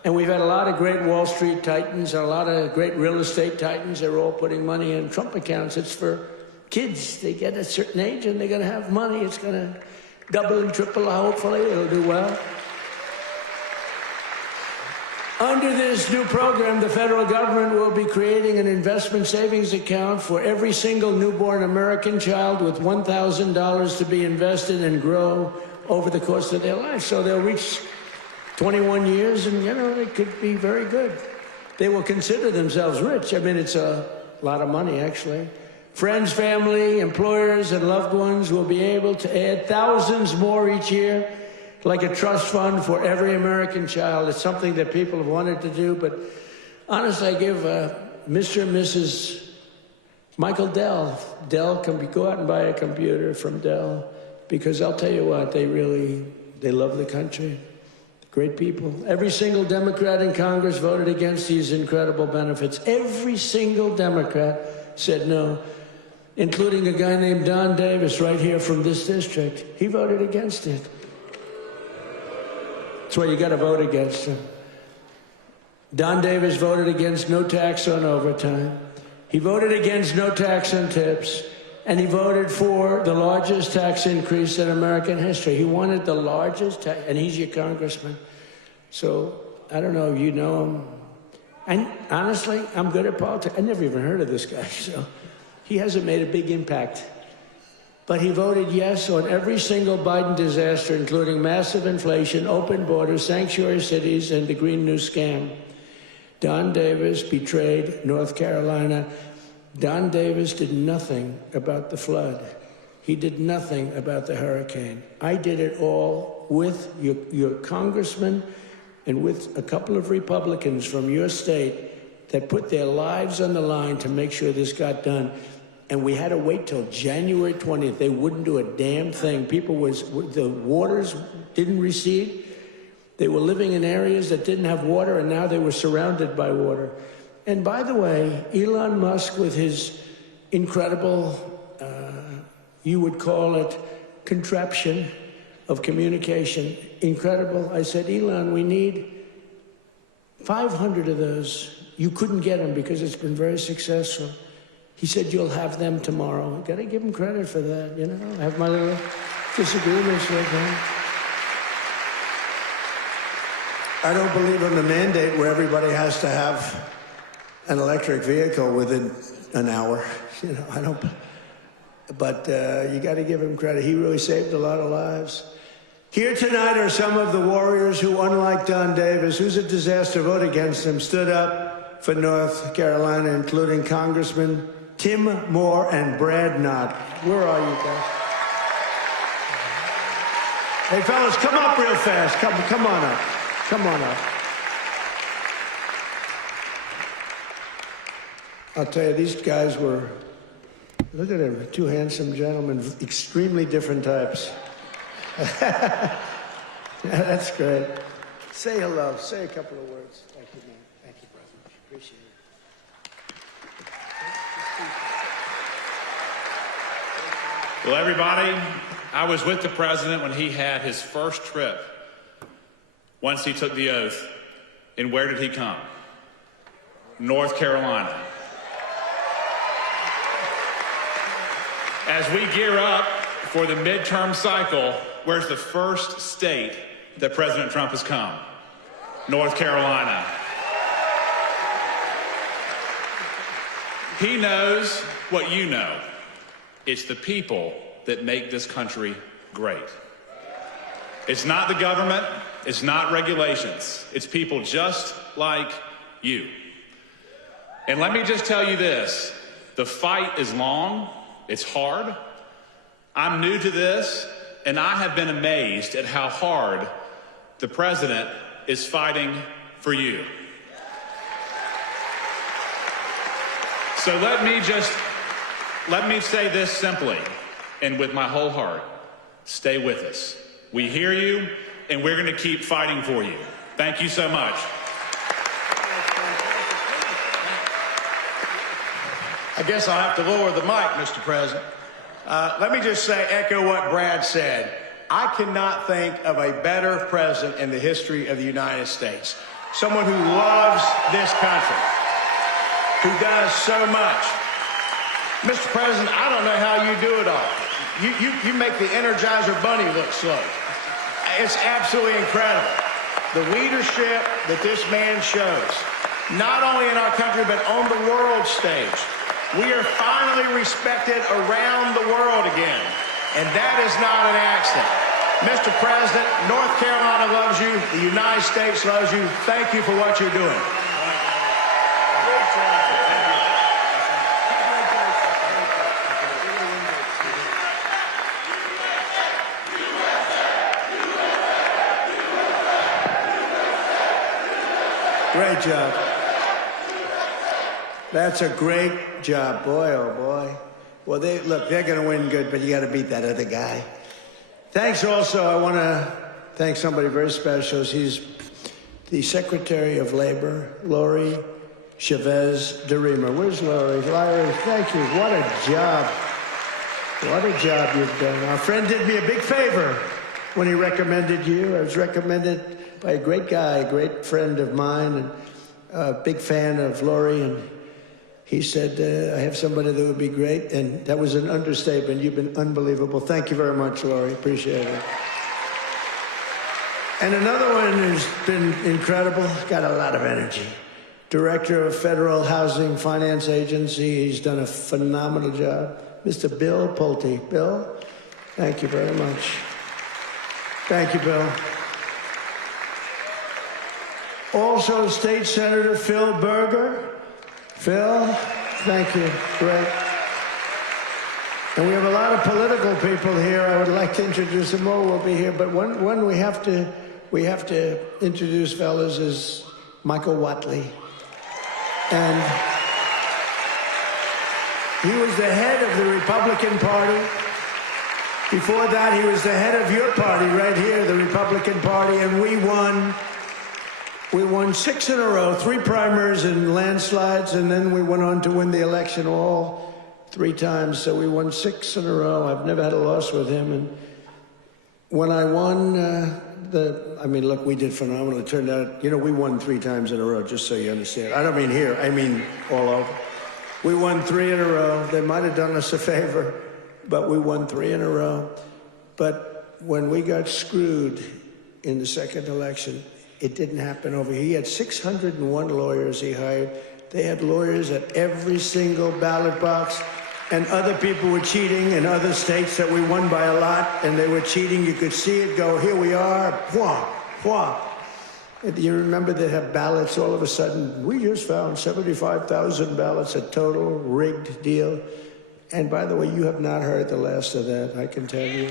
And we've had a lot of great Wall Street titans and a lot of great real estate titans. They're all putting money in Trump accounts. It's for kids. They get a certain age and they're going to have money. It's going to double and triple. Hopefully, it'll do well. Under this new program, the federal government will be creating an investment savings account for every single newborn American child with $1,000 to be invested and grow over the course of their life. So they'll reach 21 years and, you know, they could be very good. They will consider themselves rich. I mean, it's a lot of money, actually. Friends, family, employers, and loved ones will be able to add thousands more each year, like a trust fund for every American child. It's something that people have wanted to do, but honestly, I give Mr. and Mrs. Michael Dell can go out and buy a computer from Dell, because I'll tell you what, they love the country. Great people. Every single Democrat in Congress voted against these incredible benefits. Every single Democrat said no, including a guy named Don Davis right here from this district. He voted against it. That's why you got to vote against him. Don Davis voted against no tax on overtime. He voted against no tax on tips. And he voted for the largest tax increase in American history. He wanted the largest tax, and he's your congressman. So I don't know if you know him. And honestly, I'm good at politics. I never even heard of this guy, so he hasn't made a big impact. But he voted yes on every single Biden disaster, including massive inflation, open borders, sanctuary cities, and the Green New Scam. Don Davis betrayed North Carolina. Don Davis did nothing about the flood. He did nothing about the hurricane. I did it all with your congressman and with a couple of Republicans from your state that put their lives on the line to make sure this got done. And we had to wait till January 20th. They wouldn't do a damn thing. The waters didn't recede. They were living in areas that didn't have water, and now they were surrounded by water. And by the way, Elon Musk, with his incredible, you would call it contraption, of communication. Incredible. I said, Elon, we need 500 of those. You couldn't get them because it's been very successful. He said, you'll have them tomorrow. Got to give him credit for that, you know. I have my little disagreements with him. I don't believe in the mandate where everybody has to have an electric vehicle within an hour. You know, I don't. But you got to give him credit. He really saved a lot of lives. Here tonight are some of the warriors who, unlike Don Davis, who's a disaster, vote against him, stood up for North Carolina, including Congressman Tim Moore and Brad Knott. Where are you guys? Hey, fellas, come up real fast. Come on up. Come on up. I'll tell you, these guys were, look at them, two handsome gentlemen, extremely different types. Yeah, that's great. Say hello. Say a couple of words. Thank you, man. Thank you, brother. Appreciate it. Well, everybody, I was with the president when he had his first trip once he took the oath. And where did he come? North Carolina. As we gear up for the midterm cycle, where's the first state that President Trump has come? North Carolina. He knows what you know. It's the people that make this country great. It's not the government. It's not regulations. It's people just like you. And let me just tell you this. The fight is long. It's hard. I'm new to this, and I have been amazed at how hard the president is fighting for you. So let me say this simply and with my whole heart. Stay with us. We hear you, and we're going to keep fighting for you. Thank you so much. I guess I'll have to lower the mic, Mr. President. Let me just say, echo what Brad said. I cannot think of a better president in the history of the United States. Someone who loves this country, who does so much. Mr. President, I don't know how you do it all. You make the Energizer Bunny look slow. It's absolutely incredible. The leadership that this man shows, not only in our country, but on the world stage. We are finally respected around the world again, and that is not an accident. Mr. President, North Carolina loves you. The United States loves you. Thank you for what you're doing. Great job. That's a great job, boy, oh boy. Well, they're going to win good, but you got to beat that other guy. Thanks also, I want to thank somebody very special. He's the Secretary of Labor, Lori Chavez DeRemer. Where's Lori? Lori, thank you. What a job. What a job you've done. Our friend did me a big favor when he recommended you. I was recommended by a great guy, a great friend of mine, and a big fan of Lori, and he said, I have somebody that would be great, and that was an understatement. You've been unbelievable. Thank you very much, Lori. Appreciate it. And another one who's been incredible, got a lot of energy. Director of Federal Housing Finance Agency. He's done a phenomenal job. Mr. Bill Pulte. Bill, thank you very much. Thank you, Bill. Also, State Senator Phil Berger. Phil, thank you. Great. And we have a lot of political people here. I would like to introduce them all. Will be here, but one we have to introduce, fellas, is Michael Whatley, and he was the head of the Republican Party. Before that, he was the head of your party right here, the Republican Party, and we won. We won 6 in a row, 3 primaries and landslides, and then we went on to win the election all 3 times. So we won 6 in a row. I've never had a loss with him. And when I won look, we did phenomenal. It turned out, we won 3 times in a row, just so you understand. I don't mean here, I mean all over. We won 3 in a row. They might have done us a favor, but we won 3 in a row. But when we got screwed in the second election, it didn't happen over here. He had 601 lawyers he hired. They had lawyers at every single ballot box. And other people were cheating in other states that we won by a lot, and they were cheating. You could see it go, here we are, whah, whah. And you remember they have ballots all of a sudden. We just found 75,000 ballots, a total rigged deal. And by the way, you have not heard the last of that, I can tell you.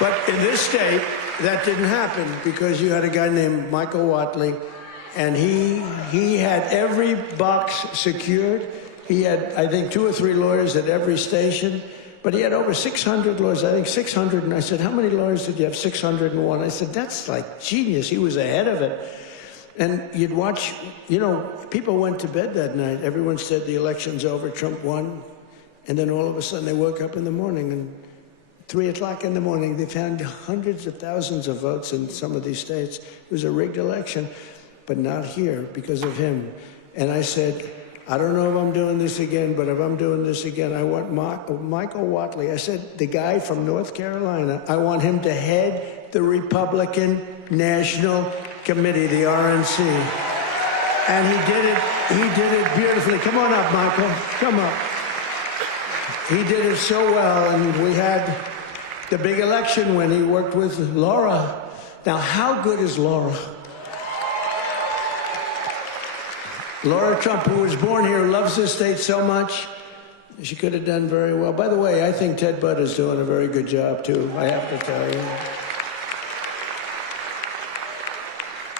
But in this state, that didn't happen because you had a guy named Michael Whatley, and he had every box secured. He had, I think, 2 or 3 lawyers at every station, but he had over 600 lawyers, I think 600. And I said, how many lawyers did you have? 601. I said, that's like genius. He was ahead of it. And you'd watch, people went to bed that night. Everyone said the election's over, Trump won. And then all of a sudden they woke up in the morning, and 3 o'clock in the morning, they found hundreds of thousands of votes in some of these states. It was a rigged election, but not here because of him. And I said, I don't know if I'm doing this again, but if I'm doing this again, I want Michael Whatley. I said, the guy from North Carolina, I want him to head the Republican National Committee, the RNC. And he did it beautifully. Come on up, Michael, come up. He did it so well, and we had the big election when he worked with Laura. Now, how good is Laura? Laura Trump, who was born here, loves this state so much. She could have done very well. By the way, I think Ted Budd is doing a very good job, too, I have to tell you.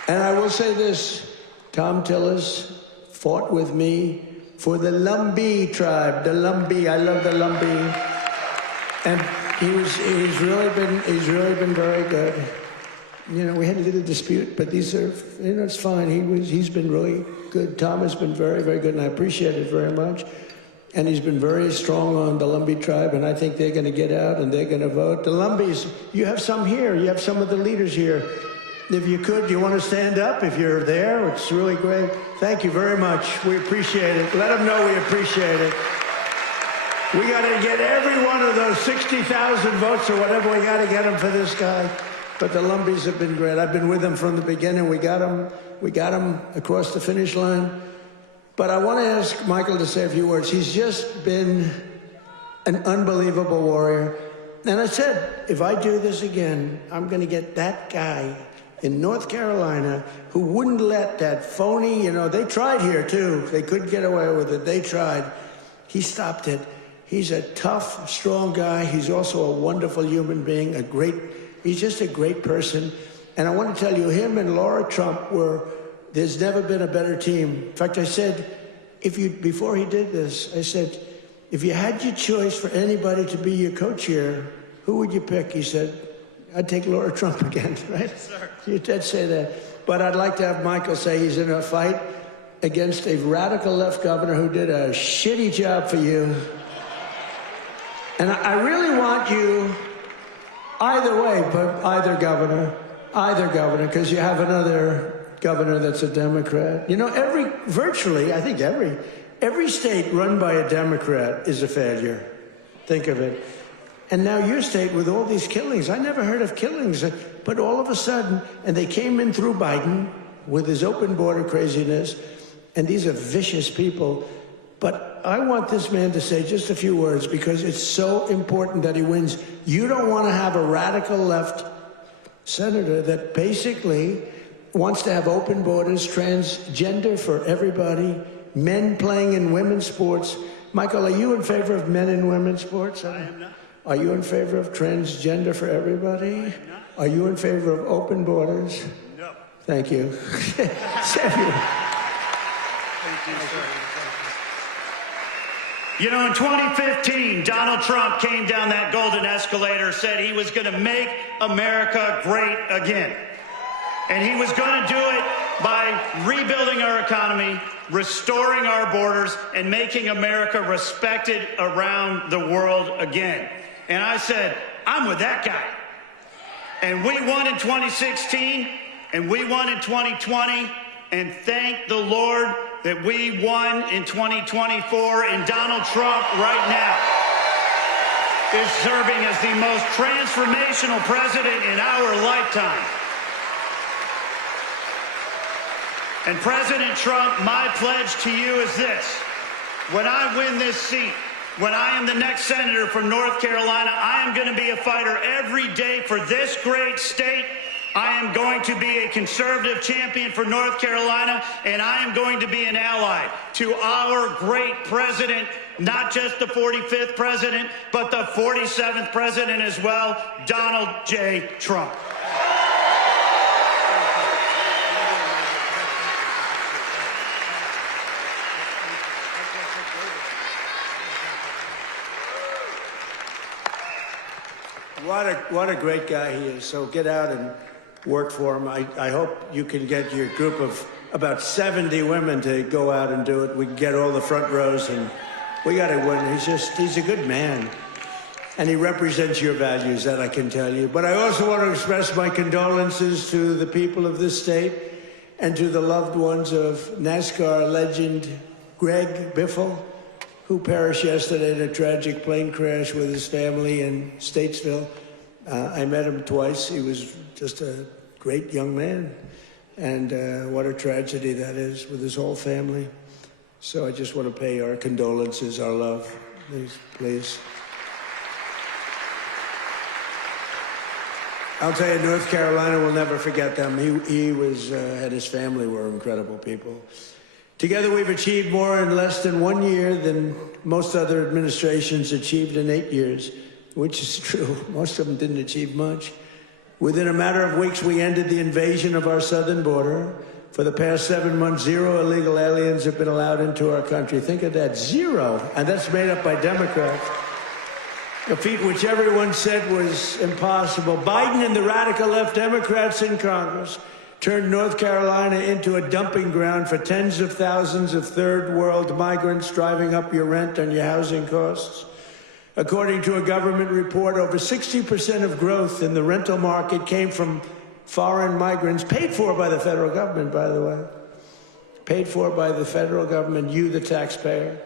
And I will say this, Tom Tillis fought with me for the Lumbee tribe, the Lumbee. I love the Lumbee. And he's really been very good. We had a little dispute, but these are, it's fine. He's been really good. Tom has been very, very good, and I appreciate it very much. And he's been very strong on the Lumbee tribe, and I think they're going to get out and they're going to vote. The Lumbees, you have some here. You have some of the leaders here. If you could, you want to stand up? If you're there, it's really great. Thank you very much. We appreciate it. Let them know we appreciate it. We got to get every one of those 60,000 votes or whatever we got to get them for this guy. But the Lumbees have been great. I've been with them from the beginning. We got them across the finish line. But I want to ask Michael to say a few words. He's just been an unbelievable warrior. And I said, if I do this again, I'm going to get that guy in North Carolina who wouldn't let that phony, they tried here too. They couldn't get away with it. They tried. He stopped it. He's a tough, strong guy. He's also a wonderful human being, he's just a great person. And I want to tell you, him and Laura Trump there's never been a better team. In fact, I said, before he did this, I said, if you had your choice for anybody to be your co-chair, who would you pick? He said, I'd take Laura Trump again, right? Yes, sir. You did say that. But I'd like to have Michael say he's in a fight against a radical left governor who did a shitty job for you. And I really want you, either way, but either governor, because you have another governor that's a Democrat. Virtually, I think every state run by a Democrat is a failure. Think of it. And now your state with all these killings, I never heard of killings, but all of a sudden, and they came in through Biden with his open border craziness, and these are vicious people. But I want this man to say just a few words because it's so important that he wins. You don't want to have a radical left senator that basically wants to have open borders, transgender for everybody, men playing in women's sports. Michael, are you in favor of men in women's sports? I am not. Are you in favor of transgender for everybody? I am not. Are you in favor of open borders? No. Thank you. Thank you, sir. In 2015, Donald Trump came down that golden escalator, said he was going to make America great again. And he was going to do it by rebuilding our economy, restoring our borders, and making America respected around the world again. And I said, I'm with that guy. And we won in 2016, and we won in 2020, and thank the Lord that we won in 2024, and Donald Trump right now is serving as the most transformational president in our lifetime. And President Trump, my pledge to you is this. When I win this seat, when I am the next senator from North Carolina, I am going to be a fighter every day for this great state. I am going to be a conservative champion for North Carolina, and I am going to be an ally to our great president, not just the 45th president, but the 47th president as well, Donald J. Trump. What a great guy he is. So get out and work for him. I hope you can get your group of about 70 women to go out and do it. We can get all the front rows, and we got to win. He's a good man. And he represents your values, that I can tell you. But I also want to express my condolences to the people of this state and to the loved ones of NASCAR legend Greg Biffle, who perished yesterday in a tragic plane crash with his family in Statesville. I met him twice. He was just a great young man. And what a tragedy that is with his whole family. So I just want to pay our condolences, our love. Please. I'll tell you, North Carolina will never forget them. He was, and his family were incredible people. Together, we've achieved more in less than 1 year than most other administrations achieved in 8 years, which is true. Most of them didn't achieve much. Within a matter of weeks, we ended the invasion of our southern border. For the past 7 months, 0 illegal aliens have been allowed into our country. Think of that, 0. And that's made up by Democrats. A feat which everyone said was impossible. Biden and the radical left Democrats in Congress turned North Carolina into a dumping ground for tens of thousands of third world migrants, driving up your rent and your housing costs. According to a government report, over 60% of growth in the rental market came from foreign migrants, paid for by the federal government, by the way. Paid for by the federal government, you, the taxpayer.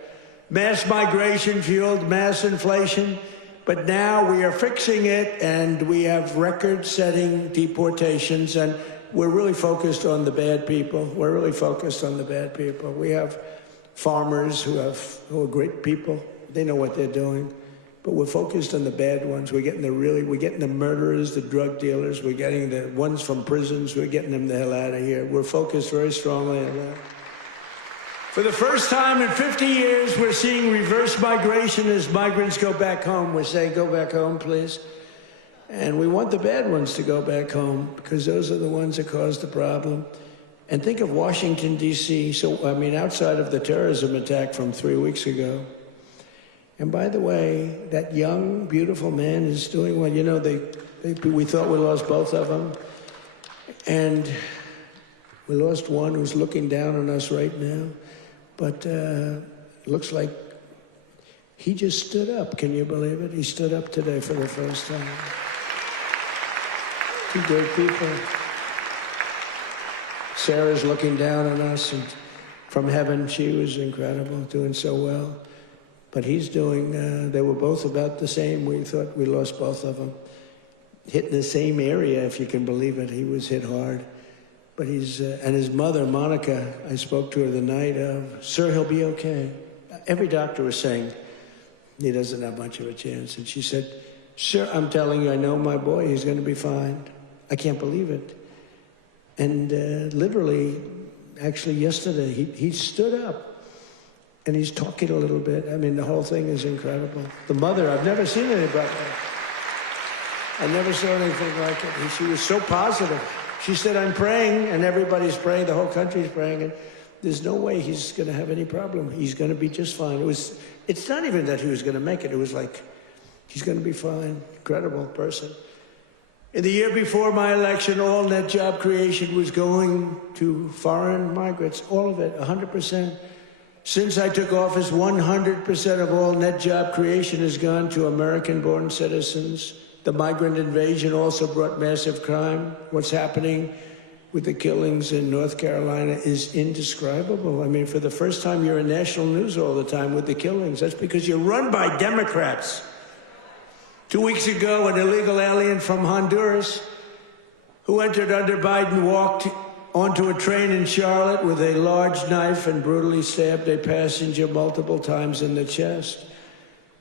Mass migration fueled mass inflation. But now we are fixing it, and we have record-setting deportations, and we're really focused on the bad people. We're really focused on the bad people. We have farmers who are great people. They know what they're doing. But we're focused on the bad ones. We're getting the murderers, the drug dealers. We're getting the ones from prisons. We're getting them the hell out of here. We're focused very strongly on that. For the first time in 50 years, we're seeing reverse migration as migrants go back home. We're saying, go back home, please. And we want the bad ones to go back home, because those are the ones that caused the problem. And think of Washington, D.C. So, I mean, outside of the terrorism attack from 3 weeks ago. And by the way, that young, beautiful man is doing well. You know, we thought we lost both of them. And we lost one who's looking down on us right now. But it looks like he just stood up. Can you believe it? He stood up today for the first time. Two great people. Sarah's looking down on us, and from heaven, she was incredible, doing so well. But he's doing, they were both about the same. We thought we lost both of them. Hit in the same area, if you can believe it. He was hit hard. But he's, and his mother, Monica, I spoke to her the night of, sir, he'll be okay. Every doctor was saying he doesn't have much of a chance. And she said, sir, I'm telling you, I know my boy, he's going to be fine. I can't believe it. And literally, actually yesterday, he stood up and he's talking a little bit. I mean, the whole thing is incredible. The mother, I've never seen anybody like that. I never saw anything like it. She was so positive. She said, I'm praying, and everybody's praying, the whole country's praying, and there's no way he's going to have any problem. He's going to be just fine. It's not even that he was going to make it. It was like, he's going to be fine. Incredible person. In the year before my election, all net job creation was going to foreign migrants, all of it, 100%. Since I took office, 100% of all net job creation has gone to American-born citizens. The migrant invasion also brought massive crime. What's happening with the killings in North Carolina is indescribable. I mean, for the first time, you're in national news all the time with the killings. That's because you're run by Democrats. 2 weeks ago, an illegal alien from Honduras who entered under Biden walked onto a train in Charlotte with a large knife and brutally stabbed a passenger multiple times in the chest.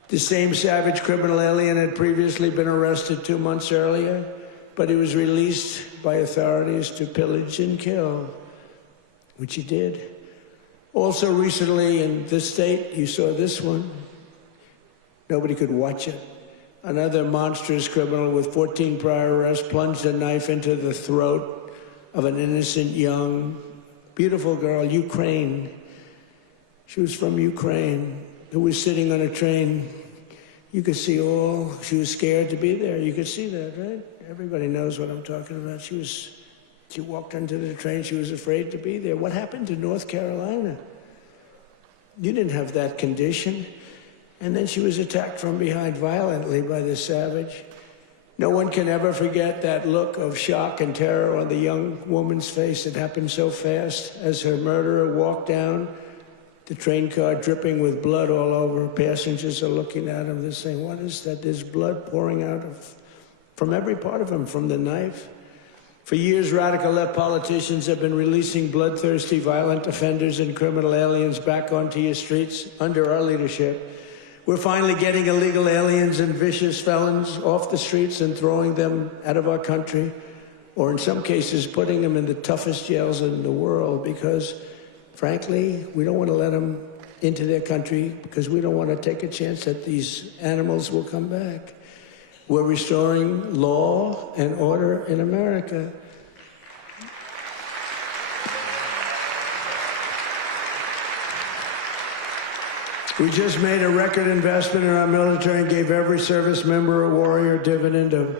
The same savage criminal alien had previously been arrested 2 months earlier, but he was released by authorities to pillage and kill, which he did. Also recently in this state, you saw this one. Nobody could watch it. Another monstrous criminal with 14 prior arrests plunged a knife into the throat of an innocent young, beautiful girl, Ukraine. She was from Ukraine, who was sitting on a train. You could see she was scared to be there. You could see that, right? Everybody knows what I'm talking about. She walked onto the train. She was afraid to be there. What happened to North Carolina? You didn't have that condition. And then she was attacked from behind violently by this savage. No one can ever forget that look of shock and terror on the young woman's face. It happened so fast as her murderer walked down the train car, dripping with blood all over. Passengers are looking at him. They're saying, what is that? There's blood pouring out from every part of him, from the knife. For years, radical left politicians have been releasing bloodthirsty, violent offenders and criminal aliens back onto your streets under our leadership. We're finally getting illegal aliens and vicious felons off the streets and throwing them out of our country, or in some cases, putting them in the toughest jails in the world because, frankly, we don't want to let them into their country because we don't want to take a chance that these animals will come back. We're restoring law and order in America. We just made a record investment in our military and gave every service member a warrior dividend of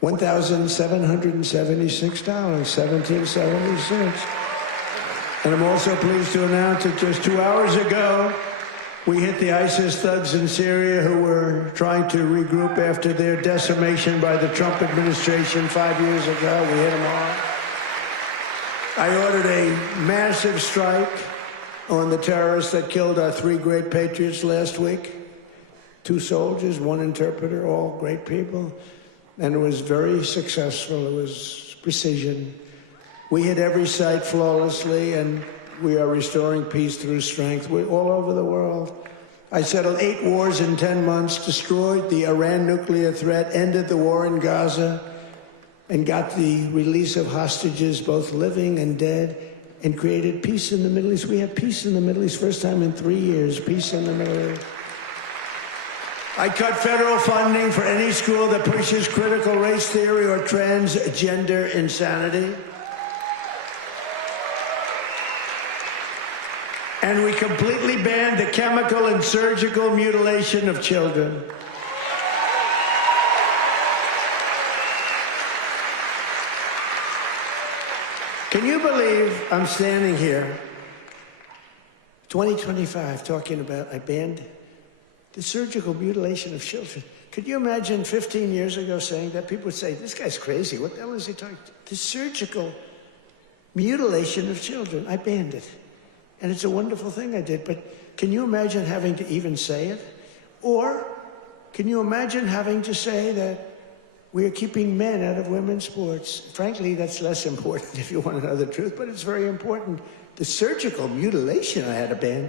$1,776.1776. And I'm also pleased to announce that just 2 hours ago, we hit the ISIS thugs in Syria who were trying to regroup after their decimation by the Trump administration 5 years ago. We hit them all. I ordered a massive strike on the terrorists that killed our 3 great patriots last week. 2 soldiers, 1 interpreter, all great people. And it was very successful. It was precision. We hit every site flawlessly, and we are restoring peace through strength. We're all over the world. I settled 8 wars in 10 months, destroyed the Iran nuclear threat, ended the war in Gaza, and got the release of hostages, both living and dead, and created peace in the Middle East. We have peace in the Middle East, first time in 3 years, peace in the Middle East. I cut federal funding for any school that pushes critical race theory or transgender insanity. And we completely banned the chemical and surgical mutilation of children. Can you believe I'm standing here, 2025, talking about I banned the surgical mutilation of children? Could you imagine 15 years ago saying that? People would say, this guy's crazy. What the hell is he talking about? The surgical mutilation of children. I banned it. And it's a wonderful thing I did. But can you imagine having to even say it? Or can you imagine having to say that we are keeping men out of women's sports? Frankly, that's less important if you want to know the truth, but it's very important. The surgical mutilation I had to ban,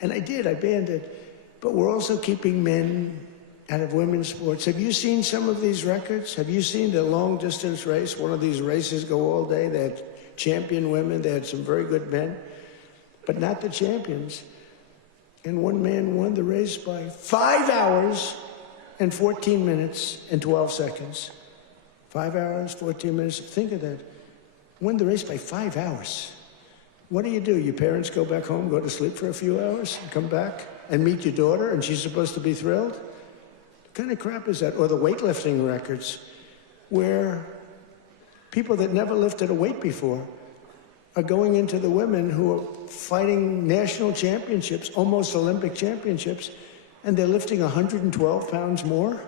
and I did, I banned it. But we're also keeping men out of women's sports. Have you seen some of these records? Have you seen the long-distance race? One of these races go all day. They had champion women. They had some very good men, but not the champions. And one man won the race by 5 hours and 14 minutes and 12 seconds. 5 hours, 14 minutes. Think of that. Won the race by 5 hours. What do? Your parents go back home, go to sleep for a few hours, and come back and meet your daughter, and she's supposed to be thrilled? What kind of crap is that? Or the weightlifting records, where people that never lifted a weight before are going into the women who are fighting national championships, almost Olympic championships, and they're lifting 112 pounds more,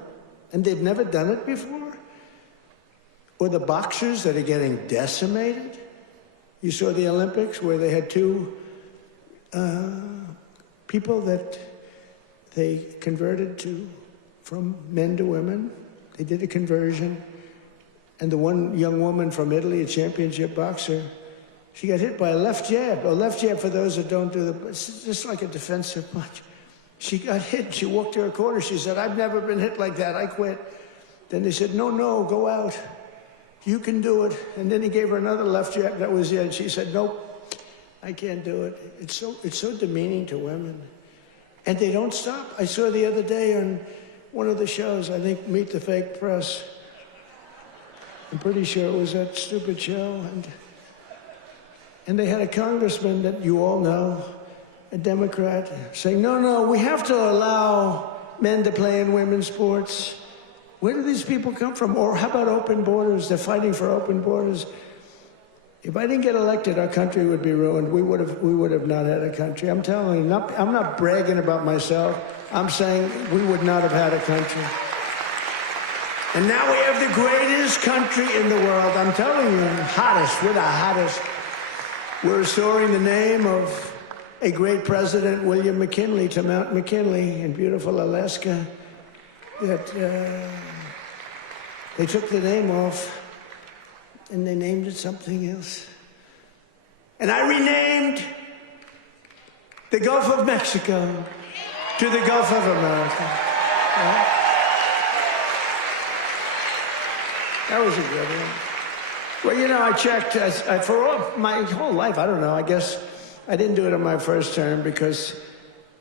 and they've never done it before? Or the boxers that are getting decimated? You saw the Olympics where they had two people that they converted from men to women. They did a conversion. And the one young woman from Italy, a championship boxer, she got hit by a left jab. A left jab, for those that don't do it's just like a defensive punch. She got hit. She walked to her corner. She said, "I've never been hit like that. I quit." Then they said, "No, go out. You can do it." And then he gave her another left jab. That was it. She said, "Nope, I can't do it." It's so demeaning to women. And they don't stop. I saw the other day on one of the shows, I think Meet the Fake Press. I'm pretty sure it was that stupid show. And they had a congressman that you all know, a Democrat, saying, no, we have to allow men to play in women's sports. Where do these people come from? Or how about open borders? They're fighting for open borders. If I didn't get elected, our country would be ruined. We would have not had a country. I'm telling you, I'm not bragging about myself. I'm saying we would not have had a country. And now we have the greatest country in the world. I'm telling you, hottest. We're the hottest. We're restoring the name of a great president, William McKinley, to Mount McKinley in beautiful Alaska. That they took the name off and they named it something else. And I renamed the Gulf of Mexico to the Gulf of America. Yeah. That was a good one. Well, you know, I checked for my whole life. I don't know. I guess I didn't do it in my first term because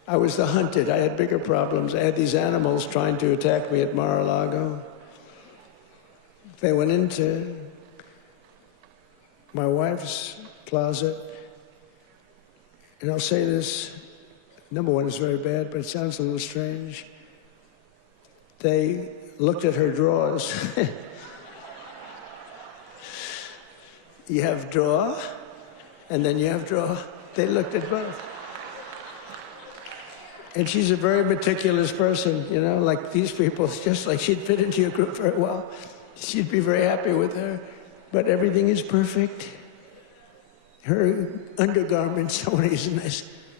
I was the hunted. I had bigger problems. I had these animals trying to attack me at Mar-a-Lago. They went into my wife's closet. And I'll say this. Number one, it's very bad, but it sounds a little strange. They looked at her drawers. You have drawer, and then you have drawer. They looked at both. And she's a very meticulous person, you know, like these people. It's just like she'd fit into your group very well. She'd be very happy with her. But everything is perfect. Her undergarments,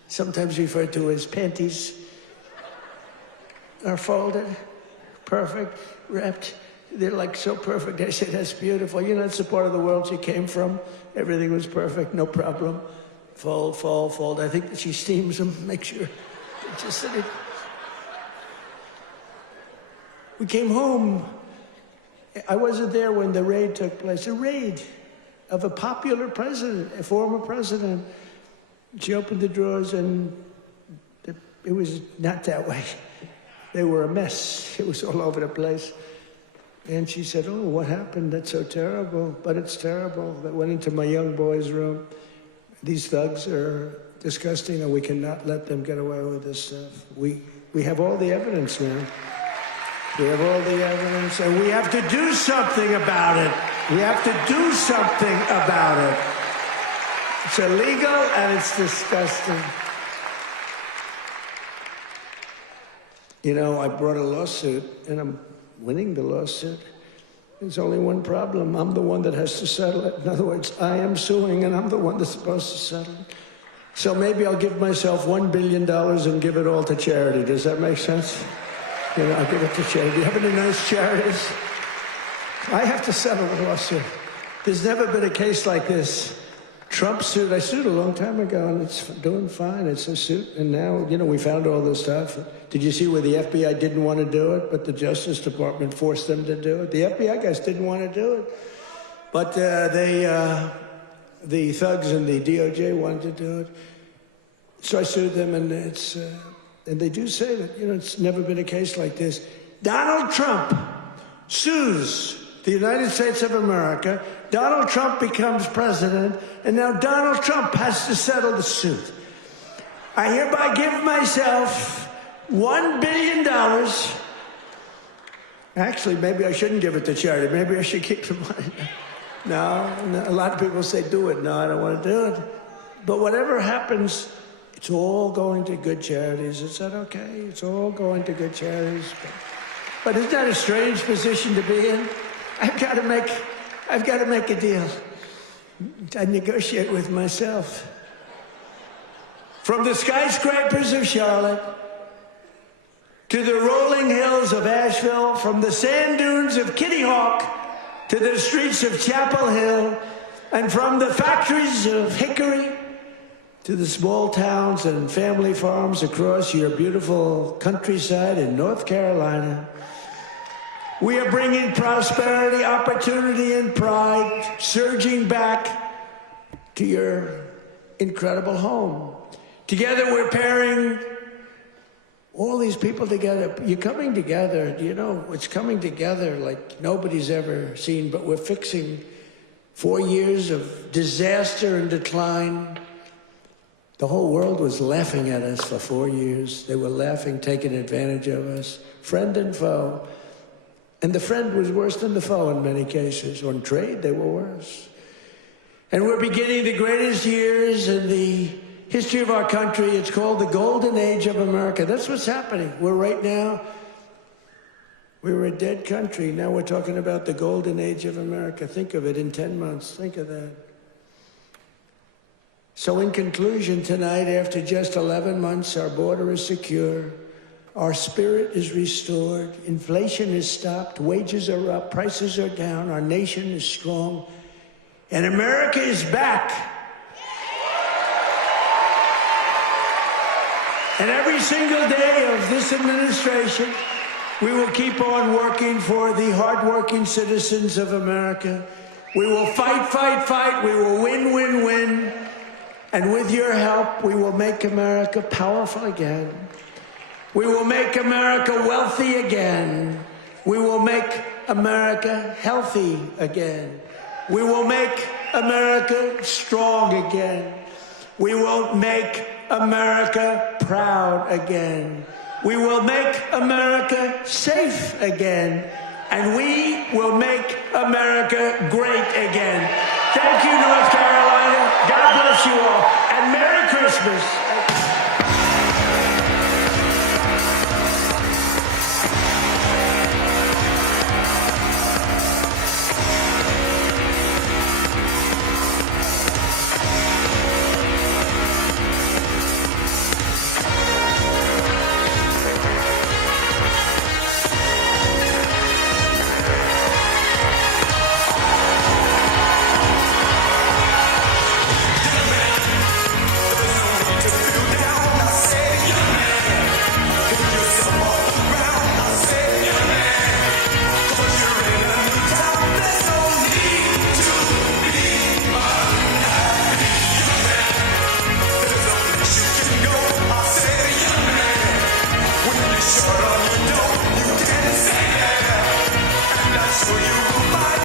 sometimes referred to as panties, are folded, perfect, wrapped. They're like so perfect. I said, "That's beautiful. You know, it's the part of the world she came from. Everything was perfect, no problem. Fold, fold, fold." I think that she steams them, make sure. Just that it. We came home. I wasn't there when the raid took place. A raid of a popular president, a former president. She opened the drawers and it was not that way. They were a mess. It was all over the place. And she said, "Oh, what happened? That's so terrible." But it's terrible. That went into my young boy's room. These thugs are disgusting, and we cannot let them get away with this stuff. We have all the evidence now. We have all the evidence, and we have to do something about it. We have to do something about it. It's illegal, and it's disgusting. You know, I brought a lawsuit, and I'm winning the lawsuit. There's only one problem. I'm the one that has to settle it. In other words, I am suing, and I'm the one that's supposed to settle it. So maybe I'll give myself $1 billion and give it all to charity. Does that make sense? You know, I'll give it to charity. Do you have any nice charities? I have to settle the lawsuit. There's never been a case like this. Trump sued. I sued a long time ago, and it's doing fine. It's a suit. And now, you know, we found all this stuff. Did you see where the FBI didn't want to do it, but the Justice Department forced them to do it? The FBI guys didn't want to do it. But the thugs and the DOJ wanted to do it. So I sued them, and and they do say that, you know, it's never been a case like this. Donald Trump sues the United States of America. Donald Trump becomes president, and now Donald Trump has to settle the suit. I hereby give myself $1 billion. Actually, maybe I shouldn't give it to charity. Maybe I should keep the money. No, a lot of people say do it. No, I don't want to do it. But whatever happens, it's all going to good charities. Is that okay? It's all going to good charities. But isn't that a strange position to be in? I've got to make a deal. I negotiate with myself. From the skyscrapers of Charlotte to the rolling hills of Asheville, from the sand dunes of Kitty Hawk to the streets of Chapel Hill, and from the factories of Hickory to the small towns and family farms across your beautiful countryside in North Carolina, we are bringing prosperity, opportunity, and pride surging back to your incredible home. Together, we're pairing all these people together. You're coming together. You know, it's coming together like nobody's ever seen, but we're fixing 4 years of disaster and decline. The whole world was laughing at us for 4 years. They were laughing, taking advantage of us, friend and foe. And the friend was worse than the foe in many cases. On trade, they were worse. And we're beginning the greatest years in the history of our country. It's called the Golden Age of America. That's what's happening. We were a dead country. Now we're talking about the Golden Age of America. Think of it in 10 months. Think of that. So in conclusion, tonight, after just 11 months, our border is secure. Our spirit is restored. Inflation is stopped. Wages are up. Prices are down. Our nation is strong. And America is back. And every single day of this administration, we will keep on working for the hardworking citizens of America. We will fight, fight, fight. We will win, win, win. And with your help, we will make America powerful again. We will make America wealthy again. We will make America healthy again. We will make America strong again. We will make America proud again. We will make America safe again. And we will make America great again. Thank you, North Carolina. God bless you all.